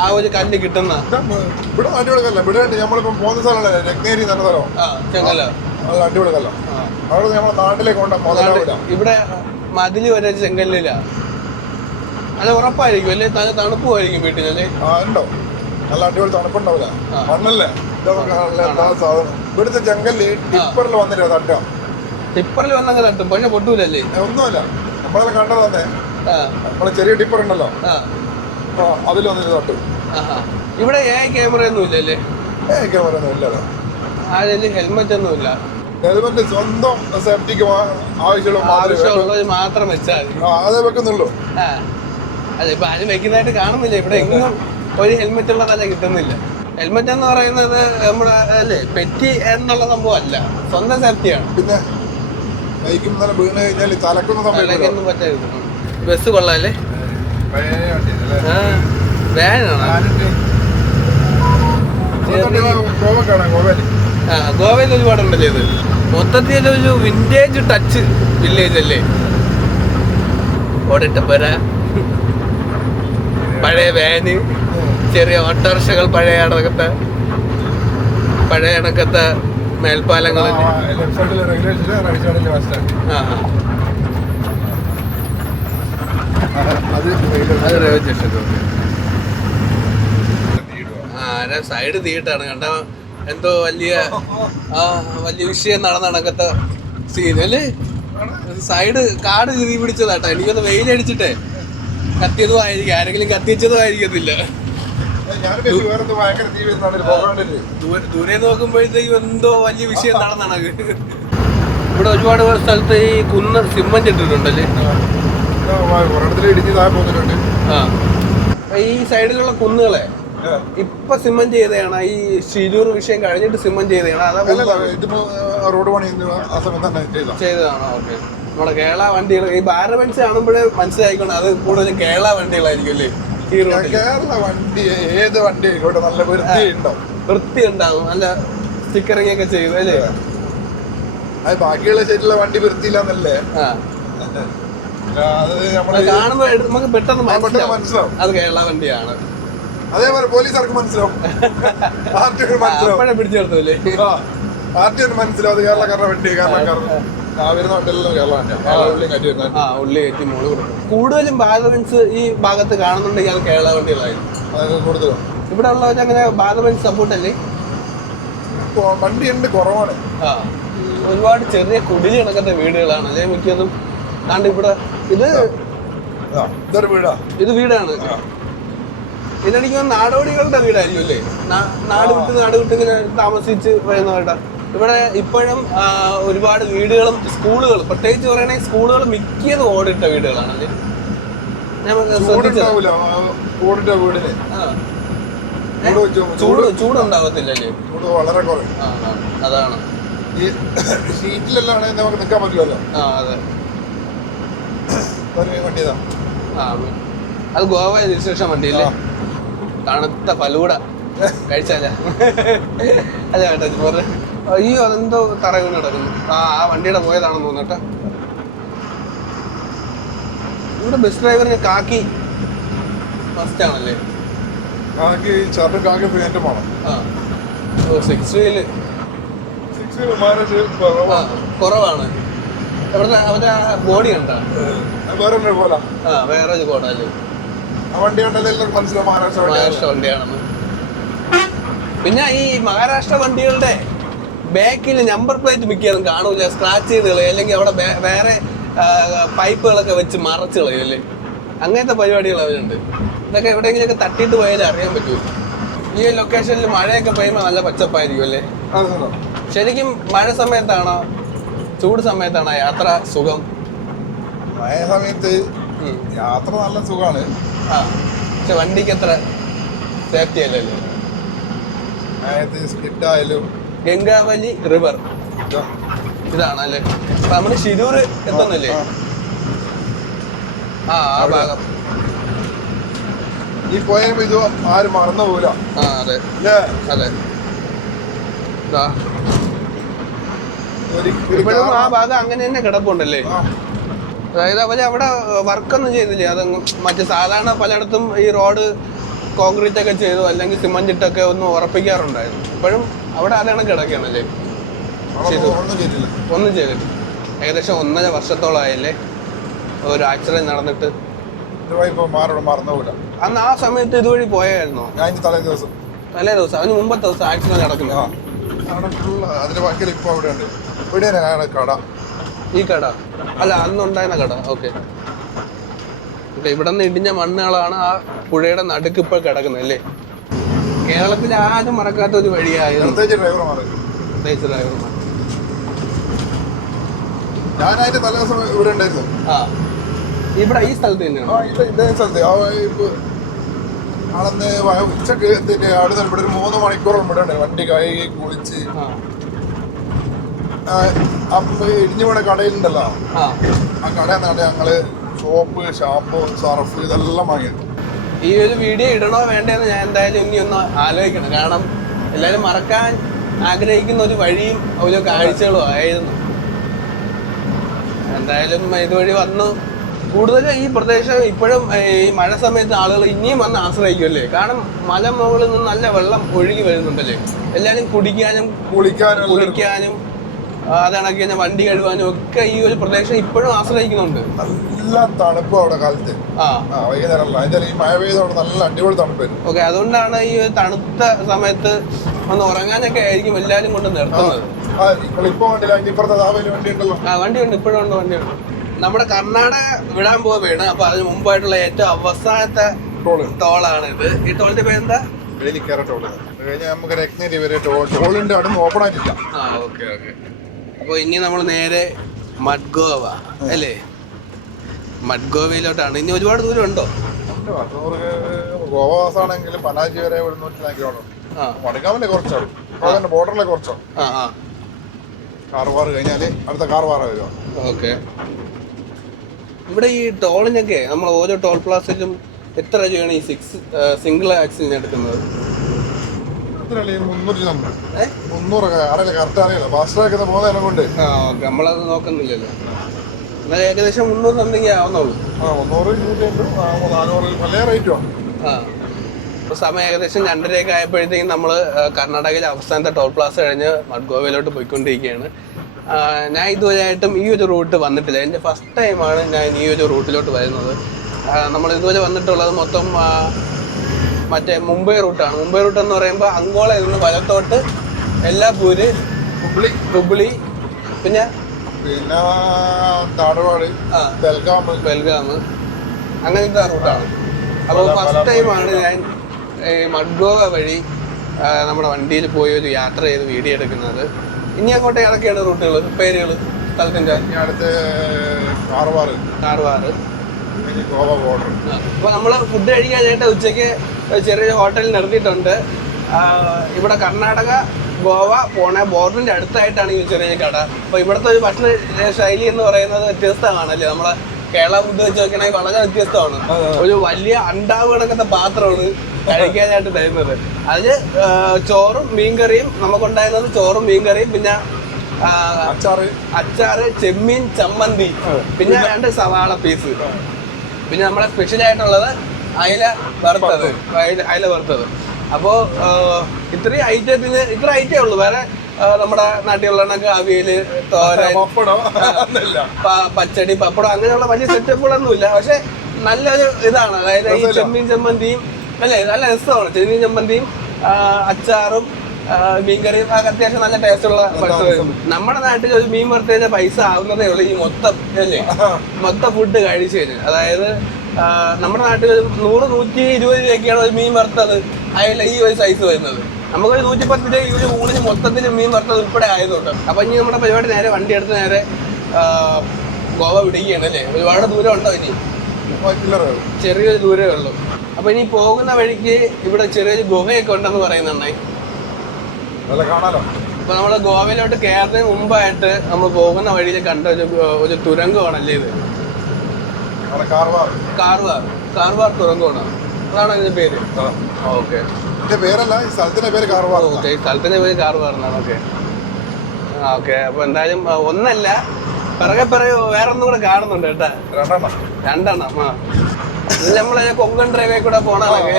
ആ ഒരു കല്ല് കിട്ടുന്ന. ഇവിടെ അടിപൊളി കല്ല. ഇവിടെ നമ്മളിപ്പം പോകുന്ന സ്ഥലമല്ലേ രത്നഗിരി എന്ന സ്ഥലം. ചെങ്കല്ല അടിപൊളി കല്ല. അവിടെ നമ്മളെ നാട്ടിലേക്ക് കൊണ്ട ഇവിടെ മതില് വരെ ചെങ്കല്ലില്ല. അത് ഉറപ്പായിരിക്കും അല്ലേ? നല്ല തണുപ്പുമായിരിക്കും വീട്ടിലല്ലേ? ഉണ്ടോ? നല്ല അടിപൊളി തണുപ്പുണ്ടാവില്ല. മണ്ണല്ലേ ഇവിടുത്തെ ചെങ്കല്ല്. ടിപ്പറിൽ വന്നിട്ട് തട്ടാം. ടിപ്പറിൽ വന്നങ്ങ് തട്ടും, പക്ഷെ പൊട്ടൂലല്ലേ? ഒന്നുമല്ല. നമ്മളെ കണ്ടത് തന്നെ. നമ്മളെ ചെറിയ ടിപ്പർ ഉണ്ടല്ലോ, അതിൽ വന്നിട്ട് തട്ടും. ഇവിടെ ക്യാമറ ഒന്നും ഇല്ലല്ലേ? ക്യാമറ ഒന്നും ഇല്ലല്ലോ. ഹെൽമെറ്റ് ഒന്നും ഇല്ല. ഹെൽമെറ്റ് സ്വന്തം സേഫ്റ്റിക്ക് ആവശ്യമുള്ളത് മാത്രം വെച്ചാൽ അതേ വെക്കുന്നുള്ളൂ. അതെ, ഇപ്പൊ ആരും വെക്കുന്നതായിട്ട് കാണുന്നില്ല. ഇവിടെ എങ്ങും ഒരു ഹെൽമെറ്റ് ഉള്ളതല്ല കിട്ടുന്നില്ല. ഹെൽമെറ്റ് എന്ന് പറയുന്നത് നമ്മുടെ അല്ലേ പെറ്റി എന്നുള്ള സംഭവം അല്ല, സ്വന്തം സേഫ്റ്റിയാണ്. പിന്നെ വീണ് കഴിഞ്ഞാൽ തലക്കൊന്നും പറ്റരുത്. ബസ് കൊള്ളാല്ലേ? ഗോവയിൽ ഒരുപാടുണ്ടല്ലേ ഇത്? മൊത്തത്തിൽ ഒരു വിന്റേജ് ടച്ച് വില്ലേജ് അല്ലേ? ഓടിട്ടപ്പോരാ പഴയ വാന്, ചെറിയ ഓട്ടോറിക്ഷകൾ, പഴയ കണക്കത്തെ മേൽപ്പാലങ്ങൾ. സൈഡ് തീയിട്ടാണ് കണ്ട. എന്തോ വലിയ വിഷയം നടന്ന കണക്കത്തെ സീനല്ലേ. സൈഡ് കാട് തീ പിടിച്ചതാട്ടോ. എനിക്കൊന്ന് വെയിലടിച്ചിട്ടേ കത്തിയതും ആയിരിക്കും, ആരെങ്കിലും കത്തിച്ചതും ആയിരിക്കത്തില്ല. ദൂരെ നോക്കുമ്പോഴത്തേക്കും എന്തോ വലിയ വിഷയം നടന്നാണ്. ഇവിടെ ഒരുപാട് സ്ഥലത്ത് ഈ കുന്ന് സിമന്റ് ഇട്ടിട്ടുണ്ടല്ലേ. ഈ സൈഡിലുള്ള കുന്നുകളെ ഇപ്പൊ സിമന്റ് ചെയ്തതാണ്. ഈ ഷിരൂർ വിഷയം കഴിഞ്ഞിട്ട് സിമന്റ് ചെയ്തതാണ്. റോഡ് പണി ചെയ്തതാണോ? ഓക്കെ. നമ്മുടെ കേരള വണ്ടികൾ ഈ ബാരബൻസ് കാണുമ്പോഴേ മനസ്സിലായിക്കൊണ്ട് അത് കൂടുതലും കേരള വണ്ടികളായിരിക്കും അല്ലേ. കേരള വണ്ടി ഏത് വണ്ടി നല്ല വൃത്തി ഉണ്ടാവും, നല്ല സ്റ്റിക്കറിംഗ് ഒക്കെ ചെയ്തു അല്ലേ. അത് ബാക്കിയുള്ള സൈഡിലുള്ള വണ്ടി വൃത്തിയില്ലാന്നല്ലേ. കാണുമ്പോ നമുക്ക് പെട്ടെന്ന് മനസ്സിലാവും അത് കേരള വണ്ടിയാണ്. അതേപോലെ പോലീസുകാർക്ക് മനസ്സിലാവും, പിടിച്ചെടുത്തല്ലേ. മനസ്സിലാവും അത് കേരളക്കാരുടെ വണ്ടി. ഉള്ളി കയറ്റി മോള് കൊടുക്കും. കൂടുതലും ബാലബൻസ് ഈ ഭാഗത്ത് കാണുന്നുണ്ടെങ്കിൽ അത് കേരള വണ്ടികളായിരുന്നു കൂടുതലും. ഇവിടെ ഉള്ളവർ അങ്ങനെ ബാലബൻസ് സപ്പോർട്ടല്ലേ. വണ്ടി ഉണ്ട്, കുറവാണ്. ഒരുപാട് ചെറിയ കുടിൽ കിടക്കുന്ന വീടുകളാണ് അല്ലേ മിക്കതും. കാണ്ട് ഇവിടെ ഇത് വീടാണ്. ഇതെനിക്ക് നാടോടികളുടെ വീടായിരിക്കും അല്ലേ. നാട് വിട്ട് ഇങ്ങനെ താമസിച്ച് വരുന്നവരുടെ. ഇവിടെ ഇപ്പോഴും ഒരുപാട് വീടുകളും സ്കൂളുകളും, പ്രത്യേകിച്ച് പറയുകയാണെങ്കിൽ സ്കൂളുകൾ മിക്കതും ഓടിട്ട വീടുകളാണ് അല്ലേ. ചൂടുണ്ടാവത്തില്ലല്ലേ. വളരെ കുറവ്. അതാണ്. ഈ ഷീറ്റിലെല്ലാം നമുക്ക് നിൽക്കാൻ പറ്റില്ലല്ലോ. അതെ. വണ്ടിയതാ. അത് ഗോവ രജിസ്ട്രേഷൻ വണ്ടിയല്ലേ. തണുത്ത ഫലൂട കഴിച്ചാല. അല്ല കേട്ടോ. അയ്യോ അതെന്തോ തറ വീണ് കിടക്കുന്നു. ആ വണ്ടിയുടെ പോയതാണെന്ന് തോന്നട്ടെ. ഇവിടെ ബസ് ഡ്രൈവറിന് കാക്കി ഫസ്റ്റ് ആണല്ലേ. കുറവാണ്. അവരുടെ ബോഡി ഉണ്ടോ വേറെ ഒരു കോടല്ലേ. മഹാരാഷ്ട്ര വണ്ടിയാണെന്ന്. പിന്നെ ഈ മഹാരാഷ്ട്ര വണ്ടികളുടെ ബാക്കിൽ നമ്പർ പ്ലേറ്റ് മിക്കതും കാണൂല, സ്ക്രാച്ച് ചെയ്ത് കളയും, അല്ലെങ്കിൽ അവിടെ വേറെ പൈപ്പുകളൊക്കെ വെച്ച് മറച്ച് കളയും അല്ലേ. അങ്ങനത്തെ പരിപാടികൾ അവരുണ്ട്. ഇതൊക്കെ എവിടെയെങ്കിലുമൊക്കെ തട്ടിയിട്ട് പോയാലേ അറിയാൻ പറ്റൂ. ഈ ലൊക്കേഷനിൽ മഴയൊക്കെ പെയ്യുമ്പോൾ നല്ല പച്ചപ്പായിരിക്കും അല്ലേ. ശരിക്കും മഴ സമയത്താണോ ചൂട് സമയത്താണോ യാത്ര സുഖം? മഴ സമയത്ത് യാത്ര നല്ല സുഖമാണ്. പക്ഷെ വണ്ടിക്ക് അത്ര സേഫ്റ്റി അല്ലല്ലോ. സ്കിഡായാലും ഗംഗാവലി റിവർ ഇതാണല്ലേ. അപ്പൊ നമ്മള് ഷിരൂർ എത്തുന്നില്ലേ. ആ ഭാഗം ഈ പോയപ്പോ ഇത് ആരും മറന്നു പോവില്ല. അതെ അതെ. ഇപ്പോഴും ആ ഭാഗം അങ്ങനെ തന്നെ കിടപ്പുണ്ടല്ലേ. അതായത് അവര് അവിടെ വർക്കൊന്നും ചെയ്തില്ലേ. അതങ്ങ് മറ്റേ സാധാരണ പലയിടത്തും ഈ റോഡ് കോൺക്രീറ്റ് ഒക്കെ ചെയ്തു അല്ലെങ്കിൽ സിമന്റ് ഇട്ടൊക്കെ ഒന്ന് ഉറപ്പിക്കാറുണ്ടായിരുന്നു. ഇപ്പോഴും അവിടെ അതാണ് കിടക്കുകയാണല്ലേ. ഒന്നും ചെയ്തിട്ട് ഏകദേശം 1.5 വർഷത്തോളമായല്ലേ ഒരു ആക്സിഡന്റ് നടന്നിട്ട്. അന്ന് ആ സമയത്ത് ഇതുവഴി പോയായിരുന്നോ? തലേ ദിവസം അതിന് മുമ്പത്തെ ദിവസം ആക്സിഡന്റ് നടക്കുന്നു. ഈ കട അല്ല അന്നുണ്ടായിരുന്ന കട. ഓക്കെ. ഇവിടെ നിന്ന് ഇടിഞ്ഞ മണ്ണുകളാണ് ആ പുഴയുടെ നടുക്ക് ഇപ്പോൾ കിടക്കുന്നത് അല്ലേ. കേരളത്തിൽ ആരും മറക്കാത്ത ഒരു വഴിയായിരുന്നു. പ്രത്യേകിച്ച് ഡ്രൈവർമാർ. ഞാനായിട്ട് തലേ ദിവസം ഇവിടെ ഉണ്ടായിരുന്നു. ഇവിടെ ഈ സ്ഥലത്ത് തന്നെയാണ്. ഇതേ സ്ഥലത്ത് ആളന്ന് ഉച്ചക്ക് അടുത്ത ഇവിടെ ഒരു 3 മണിക്കൂറോളം ഇവിടെ ഉണ്ട്. വണ്ടി കഴുകി കുളിച്ച് ഇടിഞ്ഞു വീണ കടയിലുണ്ടല്ലോ, ആ കടയിൽ നിന്നാണ് ഞങ്ങള് സോപ്പ്, ഷാമ്പു, സർഫ് ഇതെല്ലാം വാങ്ങിയത്. ഈ ഒരു വീഡിയോ ഇടണോ വേണ്ടതെന്ന് ഞാൻ എന്തായാലും ഇനി ഒന്ന് ആലോചിക്കണം. കാരണം എല്ലാവരും മറക്കാൻ ആഗ്രഹിക്കുന്ന ഒരു വഴിയും ഒരു കാഴ്ചകളും ആയിരുന്നു. എന്തായാലും ഇതുവഴി വന്നു കൂടുതൽ ഈ പ്രദേശം ഇപ്പോഴും ഈ മഴ സമയത്ത് ആളുകൾ ഇനിയും വന്ന് ആശ്രയിക്കുമല്ലേ? കാരണം മലമുകളിൽ നിന്ന് നല്ല വെള്ളം ഒഴുകി വരുന്നുണ്ടല്ലേ? എല്ലാവരും കുടിക്കാനും കുളിക്കാനും അതണക്കി കഴിഞ്ഞാൽ വണ്ടി കഴുകാനും ഒക്കെ ഈ ഒരു പ്രദേശം ഇപ്പോഴും ആശ്രയിക്കുന്നുണ്ട്. നല്ല തണുപ്പ് അവിടെ കാലത്ത്. വൈകുന്നേരം ഈ മഴ പെയ്തോണ്ട് നല്ല അടിപൊളി തണുപ്പ്. ഓക്കെ, അതുകൊണ്ടാണ് ഈ തണുത്ത സമയത്ത് ഒന്ന് ഉറങ്ങാനൊക്കെ ആയിരിക്കും എല്ലാവരും കൊണ്ട് നിർത്തുന്നത്. വണ്ടിയുണ്ട്, ഇപ്പോഴും ഉണ്ട്, വണ്ടിയുണ്ട്. നമ്മുടെ കർണാടക വിടാൻ പോവുകയാണ്. അപ്പൊ അതിന് മുമ്പായിട്ടുള്ള ഏറ്റവും അവസാനത്തെ ടോളാണ് ഇത്. ഈ ടോളിന്റെ പേരെന്താ? ഓപ്പൺ ആയിട്ടില്ല. അപ്പൊ ഇനി നമ്മൾ നേരെ മഡ്ഗോവ അല്ലേ? മഡ്ഗോവയിലോട്ടാണ്. ഇനി ഒരുപാട് ദൂരം ഉണ്ടോ? ഗോവാസാണെങ്കിൽ പനാജി വരെ 100 കിലോമീറ്റർ കുറച്ചാണ്, ബോർഡറിലെ കുറച്ചോ. കാർവാർ കഴിഞ്ഞാല് അടുത്ത കാർവാറ വരിക. ഓക്കെ. ഇവിടെ ഈ ടോളിനൊക്കെ നമ്മൾ ഓരോ ടോൾ പ്ലാസയിലും എത്ര രൂപയാണ് ഈ സിംഗിൾ ആക്സിലിന് എടുക്കുന്നത്? 300 അറിയില്ല, കറക്റ്റ് അറിയില്ല. ഫാസ്ട്രാക്ക് പോകുന്നതിനെ കൊണ്ട് നമ്മളത് നോക്കുന്നില്ലല്ലോ. എന്നാൽ ഏകദേശം 300 സംതിങ് ആവുന്നുള്ളൂ. 300, 250, 400 പല റേറ്റുമാണ്. ഇപ്പോൾ സമയം ഏകദേശം 2:30 ആയപ്പോഴത്തേക്കും നമ്മൾ കർണാടകയിലെ അവസാനത്തെ ടോൾ പ്ലാസ കഴിഞ്ഞ് മഡ്ഗോവയിലോട്ട് പോയിക്കൊണ്ടിരിക്കുകയാണ്. ഞാൻ ഇതുവരെയായിട്ടും ഈ ഒരു റൂട്ട് വന്നിട്ടില്ല. എൻ്റെ ഫസ്റ്റ് ടൈമാണ് ഞാൻ ഈ ഒരു റൂട്ടിലോട്ട് വരുന്നത്. നമ്മൾ ഇതുവരെ വന്നിട്ടുള്ളത് മൊത്തം മറ്റേ മുംബൈ റൂട്ടാണ്. മുംബൈ റൂട്ട് എന്ന് പറയുമ്പോൾ അങ്കോളയിൽ നിന്ന് വലത്തോട്ട് എല്ലാപൂര്, ഹുബ്ലി, പിന്നെ ധാർവാഡ്, ബെൽഗാം, അങ്ങനത്തെ റൂട്ടാണ്. അപ്പോൾ ഫസ്റ്റ് ടൈമാണ് ഞാൻ മഡ്ഗോവ വഴി നമ്മുടെ വണ്ടിയിൽ പോയി ഒരു യാത്ര ചെയ്ത് വീഡിയോ എടുക്കുന്നത്. ഇനി അങ്ങോട്ട് ഏതൊക്കെയാണ് റൂട്ടുകൾ, പേരുകൾ സ്ഥലത്തിൻ്റെ? കാർവാർ. അപ്പോൾ നമ്മൾ ഫുഡ് കഴിക്കാനായിട്ട് ഉച്ചയ്ക്ക് ചെറിയൊരു ഹോട്ടലിൽ നിർത്തിയിട്ടുണ്ട്. ഇവിടെ കർണാടക ഗോവ പോണ ബോർഡറിൻ്റെ അടുത്തായിട്ടാണ് ഈ ചെറിയ കട. അപ്പോൾ ഇവിടുത്തെ ഒരു ഭക്ഷണ ശൈലി എന്ന് പറയുന്നത് വ്യത്യസ്തമാണല്ലേ? നമ്മളെ കേരള ഫുഡ് വെച്ച് നോക്കണമെങ്കിൽ വളരെ വ്യത്യസ്തമാണ്. ഒരു വലിയ അണ്ടാവ് കണക്കത്തെ പാത്രമാണ് കഴിക്കാനായിട്ട് തരുന്നത്. അതിന് ചോറും മീൻകറിയും, നമുക്കുണ്ടായിരുന്നത് ചോറും മീൻകറിയും, പിന്നെ അച്ചാറ്, ചെമ്മീൻ ചമ്മന്തി, പിന്നെ 2 സവാള പീസ്, പിന്നെ നമ്മളെ സ്പെഷ്യലായിട്ടുള്ളത് അയില വറുത്തത്. അപ്പോൾ ഇത്ര ഐറ്റേ ഉള്ളൂ. വേറെ നമ്മുടെ നാട്ടിലുള്ള അവിയല്, തോരൻ, പച്ചടി, പപ്പടം അങ്ങനെയുള്ള വലിയ സെറ്റപ്പുകളൊന്നുമില്ല. പക്ഷെ നല്ലൊരു ഇതാണ്. അതായത് ഈ ചെമ്മീൻ ചമ്മന്തിയും അല്ലേ, നല്ല രസമാണ്. ചെമ്മീൻ ചമ്മന്തിയും അച്ചാറും മീൻകറിയും അത്യാവശ്യം നല്ല ടേസ്റ്റുള്ള ഭക്ഷണം. നമ്മുടെ നാട്ടിൽ ഒരു മീൻ വറുത്തതിന്റെ പൈസ ആവുന്നതേ ഉള്ളൂ ഈ മൊത്തം ഫുഡ് കഴിച്ചതിന്. അതായത് നമ്മുടെ നാട്ടിൽ 100-120 രൂപയ്ക്കാണ് ഒരു മീൻ വറുത്തത് അതിൽ ഈ ഒരു സൈസ് വരുന്നത്. നമുക്കൊരു 110 രൂപ ഈ ഒരു ഊണിന് മൊത്തത്തിൽ മീൻ വറുത്തത് ഉൾപ്പെടെ ആയതുകൊണ്ട്. അപ്പൊ ഇനി നമ്മുടെ പരിപാടി നേരെ വണ്ടി എടുത്ത് നേരെ ഗോവ വിടുകയാണ് അല്ലേ? ഒരുപാട് ദൂരം ഉണ്ടോ? ഇനി ചെറിയൊരു ദൂരമേ ഉള്ളൂ. അപ്പൊ ഇനി പോകുന്ന വഴിക്ക് ഇവിടെ ചെറിയൊരു ഗുഹയൊക്കെ ഉണ്ടെന്ന് പറയുന്നുണ്ടായി. അപ്പൊ നമ്മള് ഗോവയിലോട്ട് കയറുന്നതിന് മുമ്പായിട്ട് നമ്മൾ പോകുന്ന വഴിയിൽ കണ്ട ഒരു തുരങ്കമാണല്ലേ ഇത്? കാർവാർ തുരങ്കമാണ്. അതാണ് ഇതിന്റെ പേര്. ഓക്കെ, സ്ഥലത്തിന്റെ പേര് കാർവാർ എന്നാണ്. ഓക്കെ. അപ്പൊ എന്തായാലും ഒന്നല്ല, പിറകെ വേറെ ഒന്നും കൂടെ കാണുന്നുണ്ട് കേട്ടാ. 2 ഇത് നമ്മളെ കൊങ്കൺ ഡ്രൈവേ കൂടെ പോണതൊക്കെ.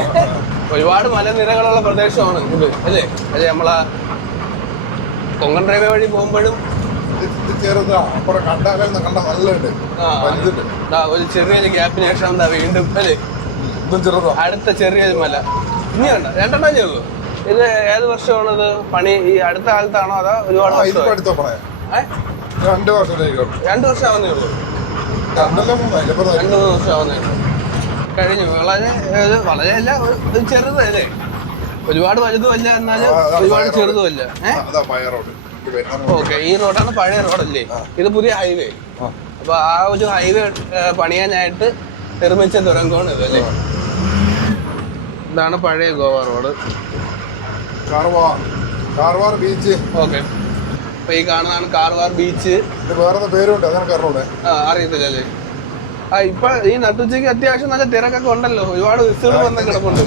ഒരുപാട് മലനിരകളുള്ള പ്രദേശമാണ് ഇത് അല്ലേ? അല്ലെ, നമ്മളാ കൊങ്കൺ ഡ്രൈവേ വഴി പോകുമ്പോഴും ഒരു ചെറിയൊരു ഗ്യാപ്പിന് ശേഷം എന്താ വീണ്ടും അല്ലേ അടുത്ത ചെറിയൊരു മല. ഇനിയുണ്ട് 2 ഉള്ളൂ. ഇത് ഏത് വർഷമാണത് പണി? ഈ അടുത്ത കാലത്താണോ അതോ ഒരുപാട് 2 വർഷം ആവുന്നേ ഉള്ളൂ? 2-3 വർഷം ആവുന്നേ ഉള്ളൂ. കഴിഞ്ഞു. വളരെ അല്ല, ചെറുതല്ലേ? ഒരുപാട് വലുതുമല്ല, എന്നാലും ഒരുപാട് ചെറുതുമല്ല. ഓക്കെ, ഈ റോഡാണ് പഴയ റോഡല്ലേ? ഇത് പുതിയ ഹൈവേ. അപ്പൊ ആ ഒരു ഹൈവേ പണിയാനായിട്ട് നിർമ്മിച്ച തുരങ്കമാണ് ഇത് അല്ലേ? ഇതാണ് പഴയ Goa road, Karwar beach. Okay, അപ്പൊ ഈ കാണുന്നതാണ് കാർവാർ ബീച്ച്. വേറെ പേരുണ്ട്, അറിയത്തില്ലല്ലേ? ഇപ്പൊ ഈ നട്ടുച്ചയ്ക്ക് അത്യാവശ്യം നല്ല തിരക്കൊക്കെ ഉണ്ടല്ലോ. ഒരുപാട് ബസ്സുകൾ വന്ന് കിടപ്പുണ്ട്.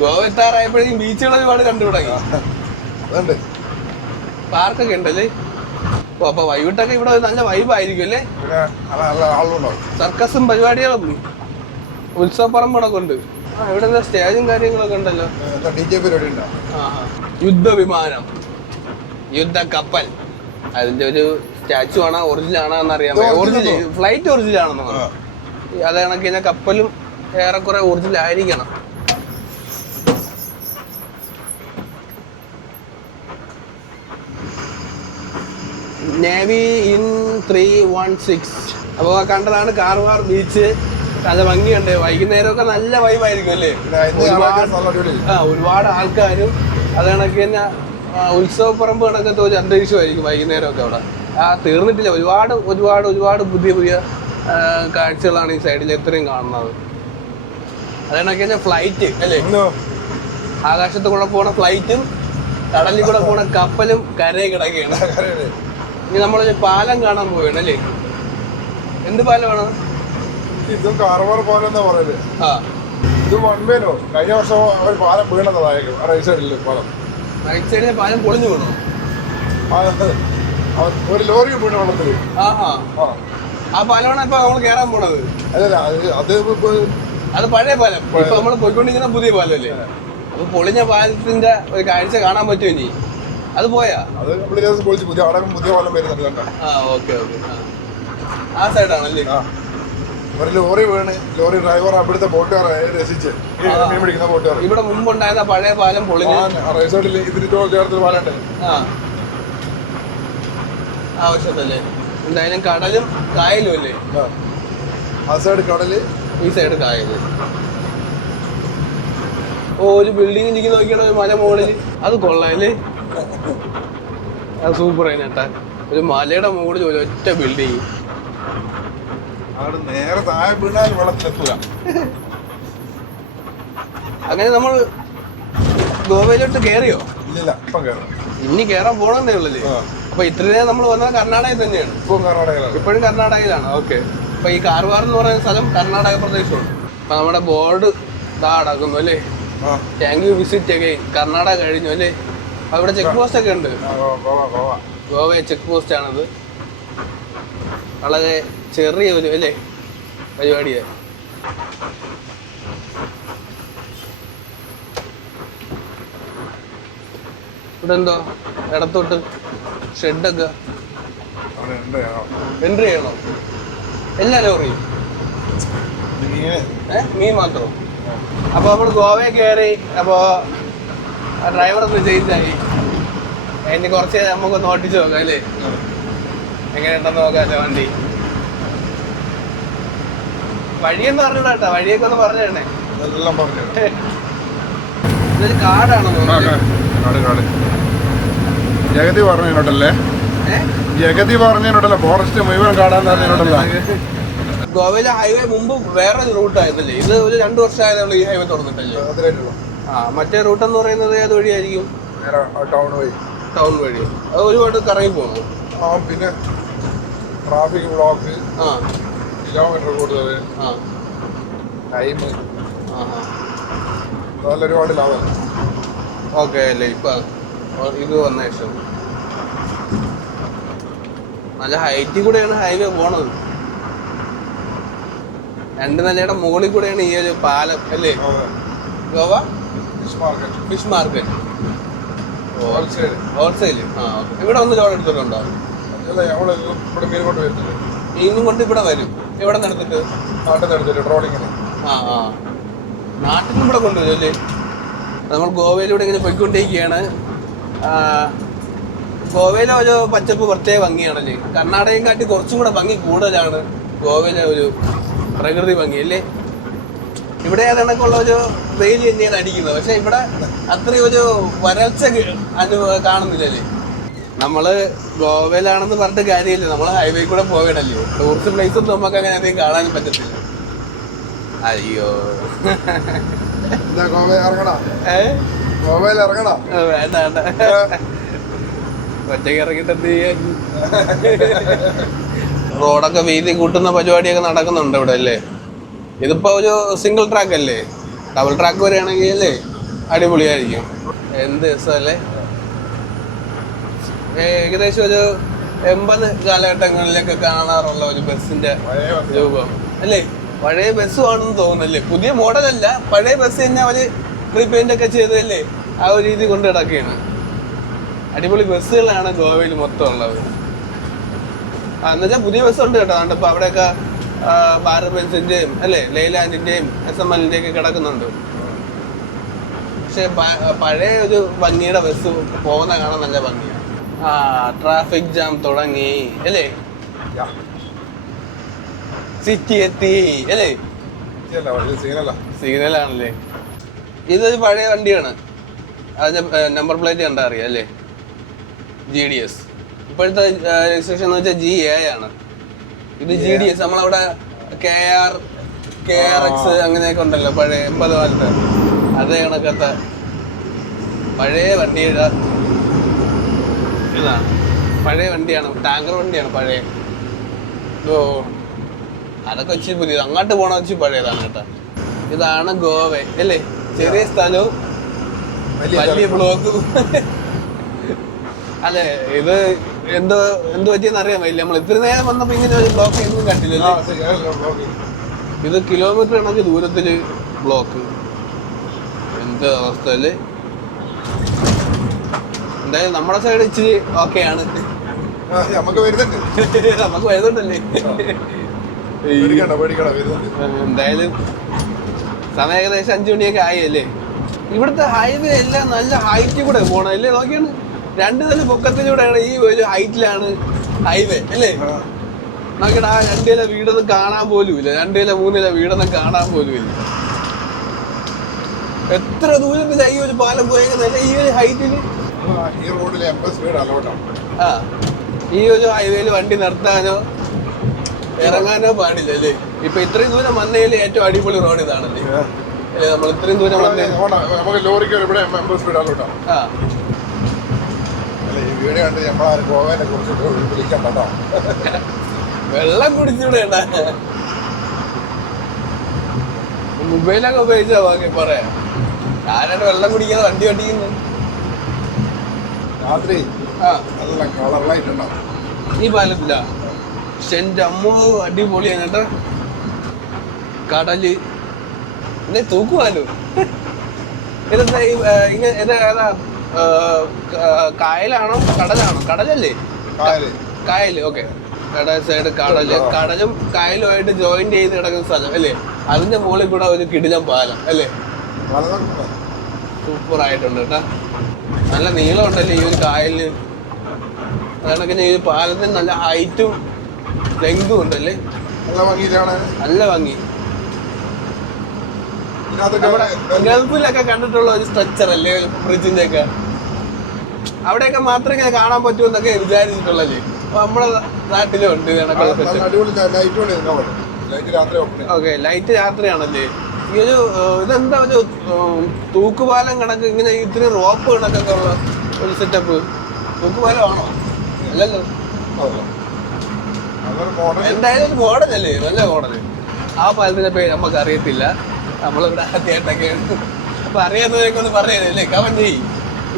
ഗോവ എത്താറായപ്പോഴേക്കും ബീച്ചുകൾ ഒരുപാട് കണ്ടു തുടങ്ങി. പാർക്കൊക്കെ ഉണ്ടല്ലേ? അപ്പൊ വൈകിട്ടൊക്കെ ഇവിടെ നല്ല വൈബായിരിക്കും അല്ലേ? പിന്നെ നല്ല ആളുണ്ടാവും. സർക്കസും പരിപാടികളും ഉത്സവപ്പറമ്പൊക്കെ ഉണ്ട്. ഇവിടെ എന്താ സ്റ്റേജും കാര്യങ്ങളൊക്കെ ഉണ്ടല്ലോ. DJ പരിപാടി ഉണ്ടോ? യുദ്ധവിമാനം, യുദ്ധ കപ്പൽ, അതിന്റെ ഒരു സ്റ്റാച്ചു ആണോ ഒറിജിനൽ ആണോ എന്നറിയാൻ ഒറിജിനൽ ഫ്ലൈറ്റ് ഒറിജിനൽ ആണെന്ന് പറഞ്ഞു. അത് കണക്ക് കഴിഞ്ഞാൽ കപ്പലും ഏറെക്കുറെ ഒറിജിനൽ ആയിരിക്കണം. Navy in 316. അപ്പോൾ കണ്ടതാണ് കാർവാർ ബീച്ച്. നല്ല ഭംഗിയുണ്ട്. വൈകുന്നേരമൊക്കെ നല്ല വൈബായിരിക്കും അല്ലേ? ഒരുപാട് ആൾക്കാരും അത് കണക്ക് തന്നെ ഉത്സവപ്പറമ്പ് കണക്കത്തെ ഒരു അന്തരീക്ഷമായിരിക്കും വൈകുന്നേരമൊക്കെ അവിടെ. തീർന്നിട്ടില്ല. ഒരുപാട് ഒരുപാട് ഒരുപാട് പുതിയ പുതിയ കാഴ്ചകളാണ് ഈ സൈഡിൽ എത്രയും കാണുന്നത്. അത് കണക്ക് തന്നെ ഫ്ലൈറ്റ് അല്ലേ? ആകാശത്ത് കൂടെ പോണ ഫ്ലൈറ്റും കടലിൽ കൂടെ പോണ കപ്പലും കരയിൽ കിടക്കുകയാണ്. ഇനി നമ്മളൊരു പാലം കാണാൻ പോവുകയാണ് അല്ലേ? എന്ത് പാലമാണ്? ഇതും കാർവാർ പാലം എന്നാ പറയല്. ഇത് വൺവേനോ കഴിഞ്ഞ വർഷം അവർ പാലം വീണതായിരിക്കും. റൈറ്റ് സൈഡിൽ പാലം, റൈറ്റ് സൈഡിലെ പാലം പൊളിഞ്ഞു വീണോ? ഒരു ലോറി വീണ് വെള്ളത്തില്. ആ പാലമാണ് ഇപ്പൊ നമ്മൾ കയറാൻ പോണത്. അല്ലല്ല, അത് പഴയ പാലം. ഇപ്പൊ നമ്മൾ പോയിക്കൊണ്ടിരിക്കുന്ന പുതിയ പാലം അല്ലേ? അപ്പൊ പൊളിഞ്ഞ പാലത്തിന്റെ ഒരു കാഴ്ച കാണാൻ പറ്റുമോ ഇനി? അത് പോയാ അത് പൊളിച്ച് പുതിയ പാലം വരുന്നുണ്ട് കണ്ട. Okay okay. ആ സൈഡാണല്ലേ? ഒരു ലോറി വീണ് ലോറി ഡ്രൈവർ അവിടുത്തെ ബോട്ടുകാരെ രസിച്ച് മീൻ പിടിക്കുന്ന ബോട്ടുകാർ. ഇവിടെ മുമ്പുണ്ടായിരുന്ന പഴയ പാലം പൊളിഞ്ഞു. റൈറ്റ് സൈഡിൽ ഇതിന് ചേർത്തൊരു പാലം ഉണ്ട്. ആവശ്യത്തല്ലേ? എന്തായാലും കടലും കായലും അല്ലേ? ആ സൈഡ് കടല്, ഈ സൈഡ് കായല്. ഒരു ബിൽഡിംഗ് എനിക്ക് നോക്കിയാണ് ഒരു മല മുകളിൽ. അത് കൊള്ളാല്ലേ? അത് സൂപ്പർ ആയിട്ടാ. ഒരു മലയുടെ മുകളിൽ ഒരു ഒറ്റ ബിൽഡിങ്. നേരെ താഴെ വീണാൽ വെള്ളത്തിലെത്തുക. അങ്ങനെ നമ്മൾ ഗോവയിലോട്ട് കയറിയോ? ഇല്ല, ഇപ്പം കയറാം. ഇനി കയറാൻ പോകണമെന്നേ ഉള്ളല്ലേ? അപ്പൊ ഇത്രയും നമ്മൾ വന്നത് കർണാടകയിൽ തന്നെയാണ്. ഇപ്പോഴും കർണാടകയിലാണ്. ഓക്കെ. അപ്പൊ ഈ കാർവാർ എന്ന് പറയുന്ന സ്ഥലം കർണാടക പ്രദേശമാണ്. അപ്പൊ നമ്മുടെ ബോർഡ് ഇതാ അടക്കുന്നു അല്ലേ? Thank you visit again. Karnataka കഴിഞ്ഞു അല്ലേ? അപ്പൊ ഇവിടെ ചെക്ക് പോസ്റ്റ് ഒക്കെ ഉണ്ട്. ഗോവ ചെക്ക് പോസ്റ്റ് ആണത്. വളരെ ചെറിയ ഒരു അല്ലേ പരിപാടിയാണ്. ഇവിടെ എന്തോ ഇടത്തോട്ട് ഷെഡൊക്കെ എൻട്രി ചെയ്യണോ? എല്ലാ ലോറിയും മീൻ മാത്രം. അപ്പൊ നമ്മൾ ഗോവയിൽ കയറി. അപ്പോ ഡ്രൈവർ ഒന്ന് ചേഞ്ച് ആയി. ഇനി കുറച്ച് നമുക്കൊന്ന് ഓട്ടിച്ച് നോക്കാം അല്ലേ? എങ്ങനെയുണ്ടെന്ന് നോക്കാമല്ലോ വണ്ടി. വഴിയെന്ന് പറഞ്ഞില്ല കേട്ടോ. വഴിയൊക്കെ ഒന്ന് പറഞ്ഞു തരണേ. ഇതൊരു കാടാണോ? ജഗതി പറഞ്ഞോട്ടല്ലേ? ജഗതി പറഞ്ഞോട്ടല്ലേ? ഫോറസ്റ്റ് മുഴുവൻ കാടാന്ന് പറഞ്ഞോട്ടല്ല. ഗോവയിലെ ഹൈവേ മുമ്പ് വേറൊരു റൂട്ടായിരുന്നല്ലേ? ഇത് ഒരു 2 വർഷമായതുള്ള ഈ ഹൈവേ തുറന്നിട്ടല്ലേ? മറ്റേ റൂട്ട് എന്ന് പറയുന്നത് ഏത് വഴിയായിരിക്കും? ടൗൺ വഴി. അത് ഒരുപാട് കറങ്ങി പോകുന്നു. പിന്നെ ട്രാഫിക് ബ്ലോക്ക്, കിലോമീറ്റർ കൂടുതൽ, ടൈം, അതെല്ലാം ഒരുപാട് ലാഭമല്ല. ഓക്കെ അല്ലേ? ഇപ്പൊ ഇത് വന്ന ശേഷം നല്ല ഹൈറ്റിൽ കൂടെയാണ് ഹൈവേ പോണത്. 2 നിലയുടെ മുകളിൽ കൂടെയാണ് ഈ ഒരു പാലം അല്ലേ? Goa fish market wholesale. ഇവിടെ ഒന്ന് ലോഡ് എടുത്തിട്ടുണ്ടോ? മീനും കൊണ്ട് ഇവിടെ വരും. ഇവിടെ നടത്തിട്ട് ട്രോളിങ്ങിന്. നാട്ടിൽ നിന്ന് ഇവിടെ കൊണ്ടുവരും അല്ലേ? നമ്മൾ ഗോവയിലൂടെ ഇങ്ങനെ പോയിക്കൊണ്ടിരിക്കുകയാണ്. ഗോവയിലെ ഒരു പച്ചപ്പ് പ്രത്യേക ഭംഗിയാണല്ലേ? കർണാടകയും കാട്ടി കുറച്ചും കൂടെ ഭംഗി കൂടുതലാണ് ഗോവയിലെ ഒരു പ്രകൃതി ഭംഗി അല്ലേ? ഇവിടെ ഏതണക്കുള്ള ഒരു വെയിൽ തന്നെയാണ് അടിക്കുന്നത്. പക്ഷെ ഇവിടെ അത്രയും ഒരു വരൾച്ച കാണുന്നില്ലല്ലേ? നമ്മള് ഗോവയിലാണെന്ന് പറഞ്ഞിട്ട് കാര്യമില്ല. നമ്മൾ ഹൈവേ കൂടെ പോകണല്ലോ. ടൂറിസ്റ്റ് പ്ലേസ് ഒന്നും നമുക്ക് അങ്ങനെ അധികം കാണാനും പറ്റത്തില്ല. അയ്യോ, ഗോവയിൽ ഇറങ്ങണ വേണ്ട വേണ്ട. ഒറ്റയ്ക്ക് ഇറങ്ങിട്ട് എന്ത് ചെയ്യാൻ? റോഡൊക്കെ വീതി കൂട്ടുന്ന പരിപാടിയൊക്കെ നടക്കുന്നുണ്ട് ഇവിടെ അല്ലേ? ഇതിപ്പോ ഒരു സിംഗിൾ ട്രാക്ക് അല്ലേ? ഡബിൾ ട്രാക്ക് വരെയാണെങ്കിൽ അല്ലേ അടിപൊളിയായിരിക്കും. എന്ത് രസമല്ലേ? ഏകദേശം ഒരു 80 കാലഘട്ടങ്ങളിലൊക്കെ കാണാറുള്ള ഒരു ബസ്സിന്റെ രൂപം അല്ലേ? പഴയ ബസ്സുമാണെന്ന് തോന്നുന്നല്ലേ, പുതിയ മോഡലല്ല, പഴയ ബസ് തന്നെ അവര് റീപെയിന്റ് ഒക്കെ ചെയ്തല്ലേ, ആ ഒരു രീതി കൊണ്ട് കിടക്കുകയാണ്. അടിപൊളി ബസ്സുകളാണ് ഗോവയിൽ മൊത്തം ഉള്ളത്. എന്നുവെച്ചാൽ പുതിയ ബസ്സുണ്ട് കേട്ടോ. അതുകൊണ്ട് ഇപ്പൊ അവിടെയൊക്കെ ഭാരത് ബെൻസിന്റെയും അല്ലേ, ലെയ്ലാൻഡിന്റെയും SML ഒക്കെ കിടക്കുന്നുണ്ട്. പക്ഷെ പഴയ ഒരു ഭംഗിയുടെ ബസ് പോകുന്ന കാണാൻ നല്ല ഭംഗിയാണ്. ട്രാഫിക് ജാം തുടങ്ങി അല്ലേ, സിറ്റി എത്തി അല്ലേ, സിഗ്നലാണല്ലേ. ഇതൊരു പഴയ വണ്ടിയാണ്, അതിന്റെ നമ്പർ പ്ലേറ്റ് കണ്ടാ അറിയാം അല്ലേ, GDS. ഇപ്പോഴത്തെ രജിസ്ട്രേഷൻ എന്ന് വെച്ചാൽ GA ആണ്. ഇത് GDS. നമ്മളവിടെ KRX അങ്ങനെയൊക്കെ ഉണ്ടല്ലോ പഴയ 80 കാലത്ത്, അതേ കണക്കത്തെ പഴയ വണ്ടിയുടെ ഇതാണ്. പഴയ വണ്ടിയാണ്, ടാങ്കർ വണ്ടിയാണ് പഴയ. ഓ അതൊക്കെ വെച്ച് പുതിയത്, അങ്ങോട്ട് പോണ വെച്ച് പഴയതാണ് കേട്ടോ. ഇതാണ് ഗോവ അല്ലേ, ചെറിയ സ്ഥലവും വലിയ ബ്ലോക്കും. അല്ലെ, ഇത് എന്ത് പറ്റിയെന്ന് അറിയാൻ പറ്റില്ല. നമ്മൾ ഇത്ര നേരം വന്നപ്പോ ഇങ്ങനെ ഒരു ബ്ലോക്ക് ഒന്നും കണ്ടില്ലല്ലോ. ഇത് കിലോമീറ്റർ കണക്ക് ദൂരത്തില് ബ്ലോക്ക്. എന്ത് അവസ്ഥയില്. എന്തായാലും നമ്മുടെ സൈഡ് ഇച്ചിരി ഓക്കെയാണ്, നമുക്ക് വരുന്നുണ്ടല്ലേ. എന്തായാലും സമയം ഏകദേശം 5 മണിയൊക്കെ ആയല്ലേ. ഇവിടുത്തെ ഹൈവേ എല്ലാം നല്ല ഹൈറ്റ് കൂടെ പോണല്ലേ. നോക്കിയാണ് 2 നില പൊക്കത്തിലൂടെയാണ്, ഈ ഒരു ഹൈറ്റിലാണ് ഹൈവേ അല്ലേ. നോക്കിയാണ് ആ 2 നില വീടൊന്നും കാണാൻ പോലും ഇല്ല, 2 നില 3 നില വീടൊന്നും കാണാൻ പോലും ഇല്ല. എത്ര ദൂരത്തില ഈ ഒരു പാലം പോയേക്കുന്നല്ലേ ഈ ഒരു ഹൈറ്റില്. ഈ ഒരു ഹൈവേയിൽ വണ്ടി നിർത്താനോ ഇറങ്ങാനോ പാടില്ല അല്ലേ. ഇപ്പൊ ഇത്രയും ദൂരം വന്നതിൽ ഏറ്റവും അടിപൊളി റോഡ് ഇതാണല്ലേ. നമ്മൾ ഇത്രയും ദൂരം വന്നേ വെള്ളം കുടിച്ചൂടെ മൊബൈലൊക്കെ ഉപയോഗിച്ചാ ബാക്കി പറയാം. ആരാണ് വെള്ളം കുടിക്കാതെ വണ്ടി ഓടിക്കുന്നത്? ഈ പാലത്തില്ല. പക്ഷെ എൻ്റെ അമ്മ അടിപൊളിയാണ് കേട്ടോ. കടല് തൂക്കുവാലോ. ഇതെന്താ ഇത് ഏതാ, കായലാണോ കടലാണോ? കടലല്ലേ, കായല്. ഓക്കെ, കടൽ സൈഡ് കടല്, കടലും കായലുമായിട്ട് ജോയിന്റ് ചെയ്ത് കിടക്കുന്ന സ്ഥലം അല്ലേ. അതിന്റെ മുകളിൽ കൂടെ ഒരു കിടിലം പാലം അല്ലേ. സൂപ്പർ ആയിട്ടുണ്ട് കേട്ടോ. നല്ല നീളം ഉണ്ടല്ലേ ഈ ഒരു കായലിന്. അതാണെങ്കിൽ ഈ പാലത്തിന് നല്ല ഹൈറ്റും ലെങ്തും ഉണ്ടല്ലേ, നല്ല ഭംഗി. നമ്മുടെ ഗൾഫിലൊക്കെ കണ്ടിട്ടുള്ള ഒരു സ്ട്രക്ചർ അല്ലേ ബ്രിഡ്ജിന്റെ ഒക്കെ, അവിടെയൊക്കെ മാത്രമേ ഇങ്ങനെ കാണാൻ പറ്റൂ എന്നൊക്കെ വിചാരിച്ചിട്ടുള്ളല്ലേ. അപ്പൊ നമ്മുടെ നാട്ടിലും ഉണ്ട് ഓക്കെ. ലൈറ്റ് രാത്രിയാണല്ലേ. ഈ ഒരു ഇതെന്താ ഒരു തൂക്കുപാലം കണക്ക് ഇങ്ങനെ ഇത്തിരി റോപ്പ് കണക്കൊക്കെ ഉള്ള ഒരു സെറ്റപ്പ്. തൂക്കുപാലം ആണോ? അല്ലല്ലോ, എന്തായാലും ഒരു മോഡലല്ലേ, നല്ല മോഡല്. ആ പാലത്തിന്റെ പേര് നമുക്ക് അറിയത്തില്ല, നമ്മളിവിടെ ആദ്യമായിട്ടൊക്കെ. അപ്പൊ അറിയാത്തവരൊക്കെ ഒന്ന് പറയുന്നല്ലേ, കമന്റ് ചെയ്യും.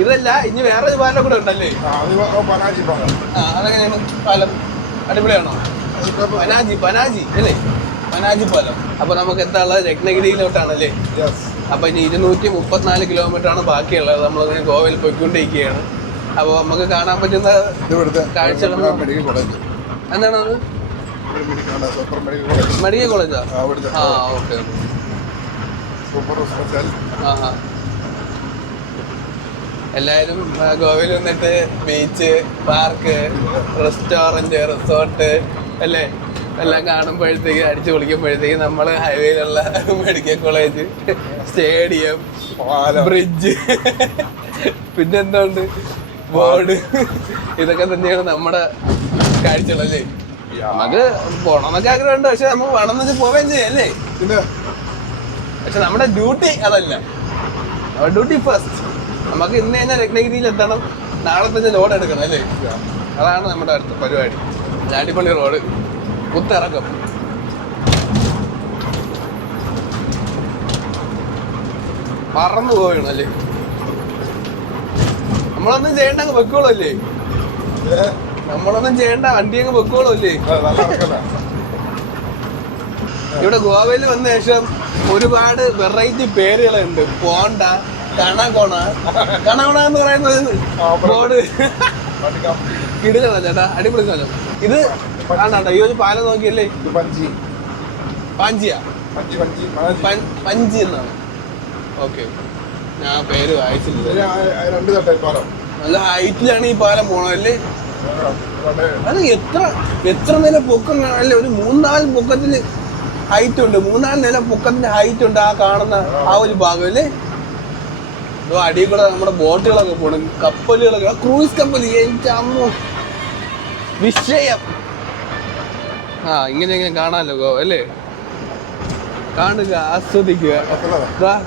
ഇതല്ല, ഇനി വേറൊരു പാലം കൂടെ ഉണ്ടല്ലേ. അതെങ്ങനെയാണ് പാലം? അടിപൊളിയാണോ? പനാജി അല്ലേ, പനാജി പാലം. അപ്പൊ നമുക്ക് എത്താനുള്ളത് രത്നഗിരിയിലോട്ടാണല്ലേ. അപ്പൊ ഇനി 234 കിലോമീറ്റർ ആണ് ബാക്കിയുള്ളത്. നമ്മളങ്ങനെ ഗോവയിൽ പോയിക്കൊണ്ടിരിക്കുകയാണ്. അപ്പൊ നമുക്ക് കാണാൻ പറ്റുന്ന കാഴ്ചകൾ എന്താണത്? മെഡിക്കൽ കോളേജാ? ആ ഓക്കെ. എല്ലാവരും ഗോവയിൽ വന്നിട്ട് ബീച്ച്, പാർക്ക്, റെസ്റ്റോറൻറ്റ്, റിസോർട്ട് അല്ലേ എല്ലാം കാണുമ്പോഴത്തേക്ക് അടിച്ചു പൊളിക്കുമ്പോഴത്തേക്ക് നമ്മൾ ഹൈവേയിലുള്ള മെഡിക്കൽ കോളേജ്, സ്റ്റേഡിയം, ബ്രിഡ്ജ്, പിന്നെന്തുണ്ട് ബോർഡ്, ഇതൊക്കെ തന്നെയാണ് നമ്മുടെ കാഴ്ചകളല്ലേ. നമുക്ക് പോണമെന്നൊക്കെ ആഗ്രഹമുണ്ട്, പക്ഷെ നമുക്ക് വേണമെന്ന് വെച്ചാൽ പോവുകയും ചെയ്യല്ലേ. പക്ഷെ നമ്മുടെ ഡ്യൂട്ടി അതല്ല, ഡ്യൂട്ടി ഫസ്റ്റ്. നമുക്ക് ഇന്ന് തന്നെ രത്നഗിരിയിൽ എത്തണം, നാളെ തന്നെ ലോഡ് എടുക്കണം അല്ലേ. അതാണ് നമ്മുടെ അടുത്ത പരിപാടി. അടിപൊളി റോഡ്, കുത്തിറക്കം. പറന്നു പോവുകയാണ് അല്ലേ. നമ്മളൊന്നും ചെയ്യേണ്ട വെക്കോളല്ലേ, നമ്മളൊന്നും ചെയ്യണ്ട, വണ്ടി അങ്ങ് വെക്കോളൂ അല്ലേ. നല്ല ഇറക്കല്ല. ഇവിടെ ഗോവയിൽ വന്ന ശേഷം ഒരുപാട് വെറൈറ്റി പേരുകളുണ്ട്. പോണ്ട, കണകൊണ. കണകൊണ എന്ന് പറയുന്നത് ബോർഡ് കിടിലാണ് ചേട്ടാ, അടിപൊളി സ്ഥലം. ഇത് ആണാ ഈ ഒരു പാലം നോക്കിയല്ലേ, പാഞ്ചിയാ, പഞ്ചി എന്നാണ്. ഓക്കെ, ഞാൻ പേര് വായിച്ചില്ല. നല്ല ഹൈറ്റിലാണ് ഈ പാലം പോണല്ലേ. അത് എത്ര നില പൊക്കം അല്ലേ, ഒരു 3-4 പൊക്കത്തിന് ഹൈറ്റ് ഉണ്ട്, 3-4 നില പൊക്കത്തിന്റെ ഹൈറ്റ് ഉണ്ട് ആ കാണുന്ന ആ ഒരു ഭാഗം അല്ലേ. അടിയിൽ കൂടെ നമ്മുടെ ബോട്ടുകളൊക്കെ പോണം, കപ്പലുകളൊക്കെ, ക്രൂയിസ് കപ്പൽ. എനിക്ക് അമ്മ വിഷയം. ഇങ്ങനെ കാണാമല്ലോ ഗോവ അല്ലേ. കാണുക, ആസ്വദിക്കുക.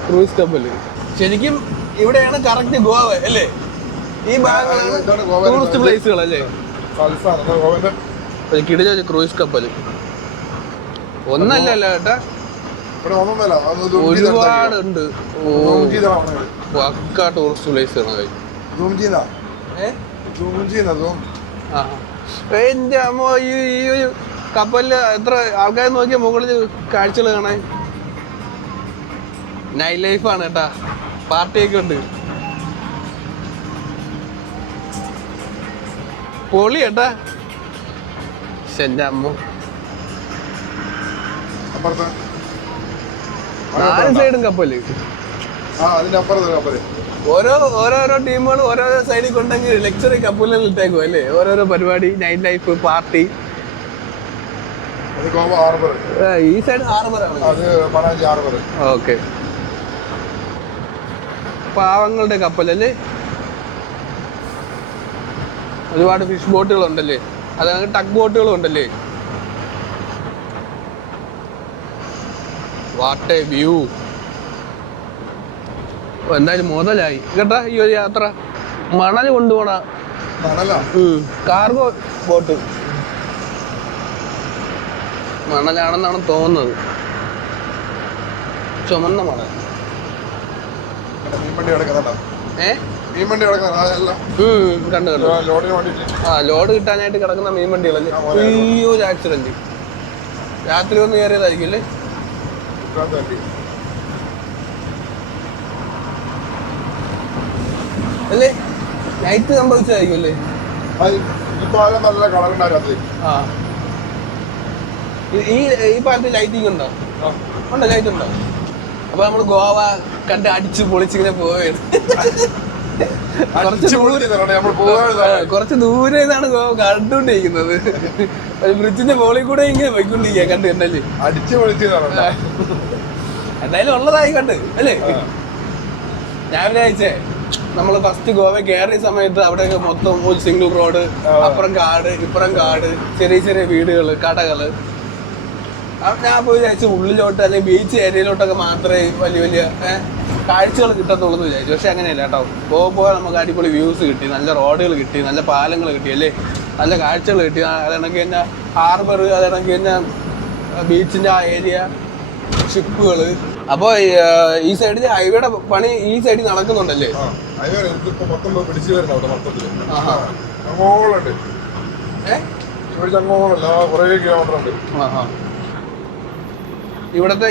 ക്രൂയിസ് കപ്പല് ശരിക്കും ഇവിടെയാണ് കറക്റ്റ് ഗോവ അല്ലേ. ഈ ഭാഗങ്ങളാണ് ടൂറിസ്റ്റ് പ്ലേസുകൾ അല്ലേ. കിടില ക്രൂയിസ് കപ്പല് ഒന്നല്ലല്ലോ ചേട്ടാ, ഒരുപാടുണ്ട്. പക്ക ടൂറിസ്റ്റ് പ്ലേസുകളാണ്. എന്റെ അമ്മ, ഈ ഒരു കപ്പലില് എത്ര ആൾക്കാർ നോക്കിയാൽ മുകളിൽ കാഴ്ചകൾ കാണാൻ. നൈറ്റ് ലൈഫാണ് കേട്ടാ, പാർട്ടിയൊക്കെ ഉണ്ട്. പൊളി കേട്ടാ. എന്റെ അമ്മ, 4 സൈഡും കപ്പല്. ഓരോരോ ടീമുകൾ ഓരോരോ സൈഡിൽ കൊണ്ടെങ്കിൽ ലക്ഷറി കപ്പലുകൾ ഇട്ടേക്കും അല്ലേ. ഓരോരോ പരിപാടി, നൈറ്റ് ലൈഫ്, പാർട്ടി. ഈ സൈഡ് ഹാർബറാണ്. ഓക്കെ, പാവങ്ങളുടെ കപ്പലല്ലേ. ഒരുപാട് ഫിഷ് ബോട്ടുകൾ ഉണ്ടല്ലേ, അതായത് ടഗ് ബോട്ടുകളും ഉണ്ടല്ലേ. What A view. എന്തായാലും മുതലായി കേട്ടാ ഈ ഒരു യാത്ര. മണൽ കൊണ്ടുപോണ കാർഗോ ബോട്ട് മണലാണെന്നാണ് തോന്നുന്നത്. ചുമന്ന മണൽ. കണ്ടു കണ്ടു. ലോഡ് കിട്ടാനായിട്ട് കിടക്കുന്ന മീൻ വണ്ടികളല്ലേ. അയ്യോ, ആക്സിഡന്റ്. രാത്രി ഒന്ന് കയറിയതായിരിക്കും അല്ലേ. അല്ലേ, നൈറ്റ് സംഭവിച്ചതായിരിക്കും അല്ലേ. ഈ പാലത്തിൽ ലൈറ്റിംഗ് ഉണ്ടോ? ഉണ്ടോ, ലൈറ്റ് ഉണ്ടോ? അപ്പൊ നമ്മള് ഗോവ കണ്ട് അടിച്ച് പൊളിച്ചിങ്ങനെ പോവുകയാണ്. കുറച്ച് ദൂരെ നിന്നാണ് ഗോവ കണ്ടുകൊണ്ടിരിക്കുന്നത്. ഒരു ബ്രിഡ്ജിന്റെ മുകളിൽ കൂടെ ഇങ്ങനെ പോയിക്കൊണ്ടിരിക്കുക. കണ്ട് കണ്ടല്ലേ, അടിച്ചു പൊളിച്ചതാണ്. എന്തായാലും ഉള്ളതായി കണ്ട് അല്ലേ. ഞാൻ വിചാരിച്ചേ നമ്മള് ഫസ്റ്റ് ഗോവ കയറിയ സമയത്ത് അവിടെയൊക്കെ മൊത്തം ഒരു സിംഗിൾ റോഡ്, അപ്പുറം കാട് ഇപ്പുറം കാട്, ചെറിയ ചെറിയ വീടുകള്, കടകള്. ഞാൻ പോയി വിചാരിച്ചു ഉള്ളിലോട്ട് അല്ലെങ്കിൽ ബീച്ച് ഏരിയയിലോട്ടൊക്കെ മാത്രമേ വലിയ വലിയ കാഴ്ചകൾ കിട്ടത്തുള്ളൂ എന്ന് വിചാരിച്ചു. പക്ഷെ അങ്ങനെയല്ല കേട്ടോ. പോകാൻ നമുക്ക് അടിപൊളി വ്യൂസ് കിട്ടി, നല്ല റോഡുകൾ കിട്ടി, നല്ല പാലങ്ങൾ കിട്ടി അല്ലേ, നല്ല കാഴ്ചകൾ കിട്ടി. അതാണെങ്കിൽ തന്നെ ഹാർബർ, അതാണെങ്കിൽ തന്നെ ബീച്ചിന്റെ ആ ഏരിയ, ഷിപ്പുകൾ. അപ്പോൾ ഈ സൈഡിൽ ഹൈവേയുടെ പണി ഈ സൈഡിൽ നടക്കുന്നുണ്ടല്ലേ.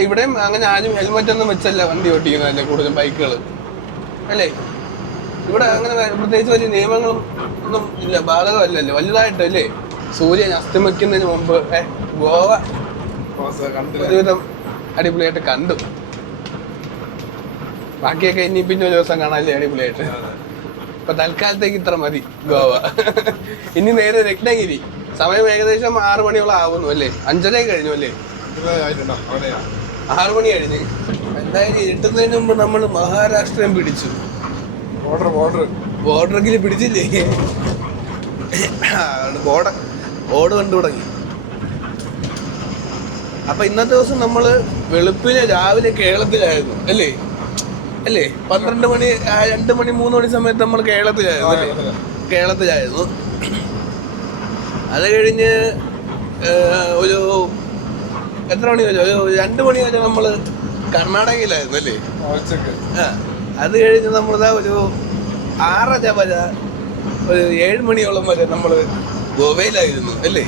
ഇവിടെയും അങ്ങനെ ആരും ഹെൽമെറ്റ് ഒന്നും വെച്ചല്ല വണ്ടി ഓട്ടിക്കുന്നതല്ലേ കൂടുതലും ബൈക്കുകൾ അല്ലേ. ഇവിടെ അങ്ങനെ പ്രത്യേകിച്ച് വലിയ നിയമങ്ങളും ഒന്നും ഇല്ല, ബാധകമല്ലല്ലോ വലുതായിട്ടല്ലേ. സൂര്യൻ അസ്തമിക്കുന്നതിന് മുമ്പ് ഗോവ ഒരുവിധം അടിപൊളിയായിട്ട് കണ്ടു. ബാക്കിയൊക്കെ ഇനി പിന്നെ ഒരു ദിവസം കാണാല്ലേ അടിപൊളിയായിട്ട്. ഇപ്പൊ തൽക്കാലത്തേക്ക് ഇത്ര മതി ഗോവ. ഇനി നേരെ രത്നഗിരി. സമയം ഏകദേശം 6 മണിയോളം ആവുന്നു അല്ലേ. 5:30 കഴിഞ്ഞു അല്ലേ. 6 മണി കഴിഞ്ഞ്. എന്തായാലും എട്ടുന്നതിന് മുമ്പ് നമ്മൾ മഹാരാഷ്ട്രയും പിടിച്ചു. ബോർഡറെങ്കിലും പിടിച്ചില്ലേ. ബോർഡ് കണ്ടു തുടങ്ങി. അപ്പൊ ഇന്നത്തെ ദിവസം നമ്മള് വെളുപ്പിന് രാവിലെ കേരളത്തിലായിരുന്നു അല്ലേ. 12 മണി 2 മണി 3 മണി സമയത്ത് നമ്മൾ കേരളത്തിലായിരുന്നു. അത് കഴിഞ്ഞ് ഒരു എത്ര മണി വരെ, ഒരു 2 മണി വരെ നമ്മള് കർണാടകയിലായിരുന്നു അല്ലേ. അത് കഴിഞ്ഞ് നമ്മളിതാ ഒരു 6:30 വരെ, ഒരു 7 മണിയോളം വരെ നമ്മള് ഗോവയിലായിരുന്നു അല്ലേ?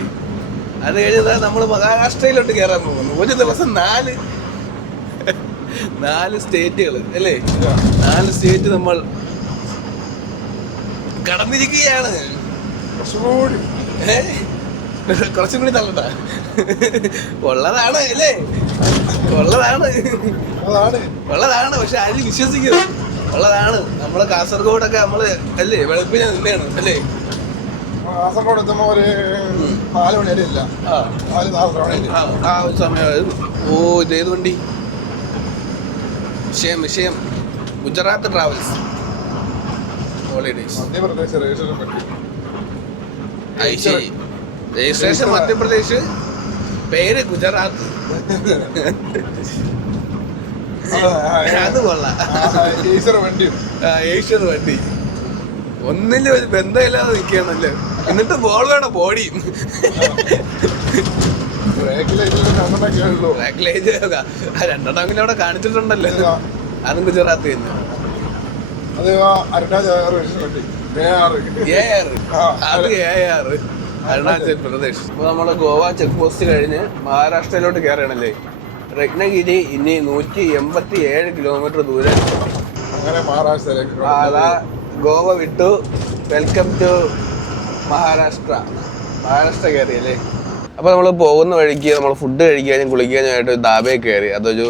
അത് കഴിഞ്ഞാൽ നമ്മൾ മഹാരാഷ്ട്രയിലോട്ട് കയറാൻ പോകുന്നു. ഒരു ദിവസം 4 സ്റ്റേറ്റുകൾ അല്ലേ? 4 സ്റ്റേറ്റ് നമ്മൾ കടന്നിരിക്കുകയാണ്. കുറച്ചും കൂടി തള്ളണ്ട. ഉള്ളതാണ് അല്ലേ? ഉള്ളതാണ്. പക്ഷെ ആരും വിശ്വസിക്കുന്നു. ഉള്ളതാണ്. നമ്മള് കാസർഗോഡൊക്കെ നമ്മള് അല്ലേ വെളുപ്പിനെ നിന്നെയാണ് അല്ലേ? കാസർഗോഡ് എത്തുമ്പോ ഒരു 4 മണി വരെ ഇല്ല. ആ ഒരു സമയമായിരുന്നു. ഓ ഇതേത് വണ്ടി? വിഷയം Gujarat travels holidays. Madhya Pradesh registration പറ്റി. ശരി, രജിസ്ട്രേഷൻ മധ്യപ്രദേശ്, പേര് ഗുജറാത്ത്. അത് കൊള്ളാം. ഏഷ്യർ വണ്ടി ഒന്നിലും ഒരു ബന്ധമില്ലാതെ നിൽക്കുകയാണല്ലോ. എന്നിട്ട് വോൾവോയുടെ ബോഡിയും രണ്ടെണ്ണമെങ്കിലും അവിടെ കാണിച്ചിട്ടുണ്ടല്ലോ. അതും ഗുജറാത്ത് തന്നെ. അത് അരുണാചൽ പ്രദേശ്. ഇപ്പൊ നമ്മള് ഗോവ ചെക്ക് പോസ്റ്റ് കഴിഞ്ഞ് മഹാരാഷ്ട്രയിലോട്ട് കയറണല്ലേ? രത്നഗിരി ഇനി 187 കിലോമീറ്റർ ദൂരം. അങ്ങനെ മഹാരാഷ്ട്രയിലേക്ക് അതാ ഗോവ വിട്ടു. വെൽക്കം ടു മഹാരാഷ്ട്ര കയറിയല്ലേ? അപ്പോൾ നമ്മൾ പോകുന്ന വഴിക്ക് നമ്മൾ ഫുഡ് കഴിക്കാനും കുളിക്കാനുമായിട്ട് ഒരു ധാബയിൽ കയറി. അതൊരു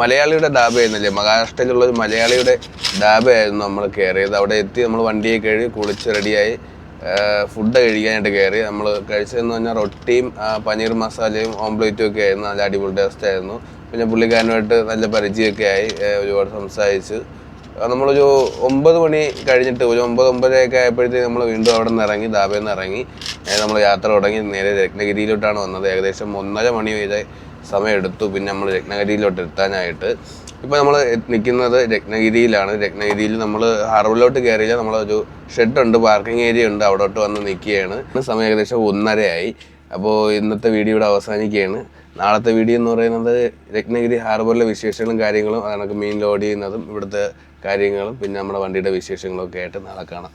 മലയാളിയുടെ ധാബയായിരുന്നല്ലേ? മഹാരാഷ്ട്രയിലുള്ളൊരു മലയാളിയുടെ ധാബയായിരുന്നു നമ്മൾ കയറിയത്. അവിടെ എത്തി നമ്മൾ വണ്ടിയെ കയറി കുളിച്ച് റെഡിയായി ഫുഡ് കഴിക്കാനായിട്ട് കയറി. നമ്മൾ കഴിച്ചതെന്ന് പറഞ്ഞാൽ റൊട്ടിയും പനീർ മസാലയും ഓംപ്ലേറ്റും ഒക്കെ ആയിരുന്നു. നല്ല അടിപൊളി ടേസ്റ്റ് ആയിരുന്നു. പിന്നെ പുള്ളിക്കാരനുമായിട്ട് നല്ല പരിചയമൊക്കെ ആയി. ഒരുപാട് സംസാരിച്ച് നമ്മളൊരു 9 മണി കഴിഞ്ഞിട്ട് ഒരു 9-9:30 ആയപ്പോഴത്തേക്ക് നമ്മൾ വീണ്ടും അവിടെ നിന്ന് ഇറങ്ങി, ധാബയിൽ നിന്ന് ഇറങ്ങി നമ്മൾ യാത്ര തുടങ്ങി. നേരെ രത്നഗിരിയിലോട്ടാണ് വന്നത്. ഏകദേശം 1:30 മണി വരെ സമയമെടുത്തു പിന്നെ നമ്മൾ രത്നഗിരിയിലോട്ട് എത്താനായിട്ട്. ഇപ്പോൾ നമ്മൾ നിൽക്കുന്നത് രത്നഗിരിയിലാണ്. രത്നഗിരിയിൽ നമ്മൾ ഹാർബറിലോട്ട് കയറിയില്ല. നമ്മളൊരു ഷെഡുണ്ട്, പാർക്കിംഗ് ഏരിയ ഉണ്ട്, അവിടോട്ട് വന്ന് നിൽക്കുകയാണ്. സമയം ഏകദേശം 1:30 ആയി. അപ്പോൾ ഇന്നത്തെ വീഡിയോ ഇവിടെ അവസാനിക്കുകയാണ്. നാളത്തെ വീഡിയോ എന്ന് പറയുന്നത് രത്നഗിരി ഹാർബറിലെ വിശേഷങ്ങളും കാര്യങ്ങളും, അതൊക്കെ മീൻ ലോഡ് ചെയ്യുന്നതും ഇവിടുത്തെ കാര്യങ്ങളും പിന്നെ നമ്മുടെ വണ്ടിയുടെ വിശേഷങ്ങളും ഒക്കെ ആയിട്ട് നാളെ കാണാം.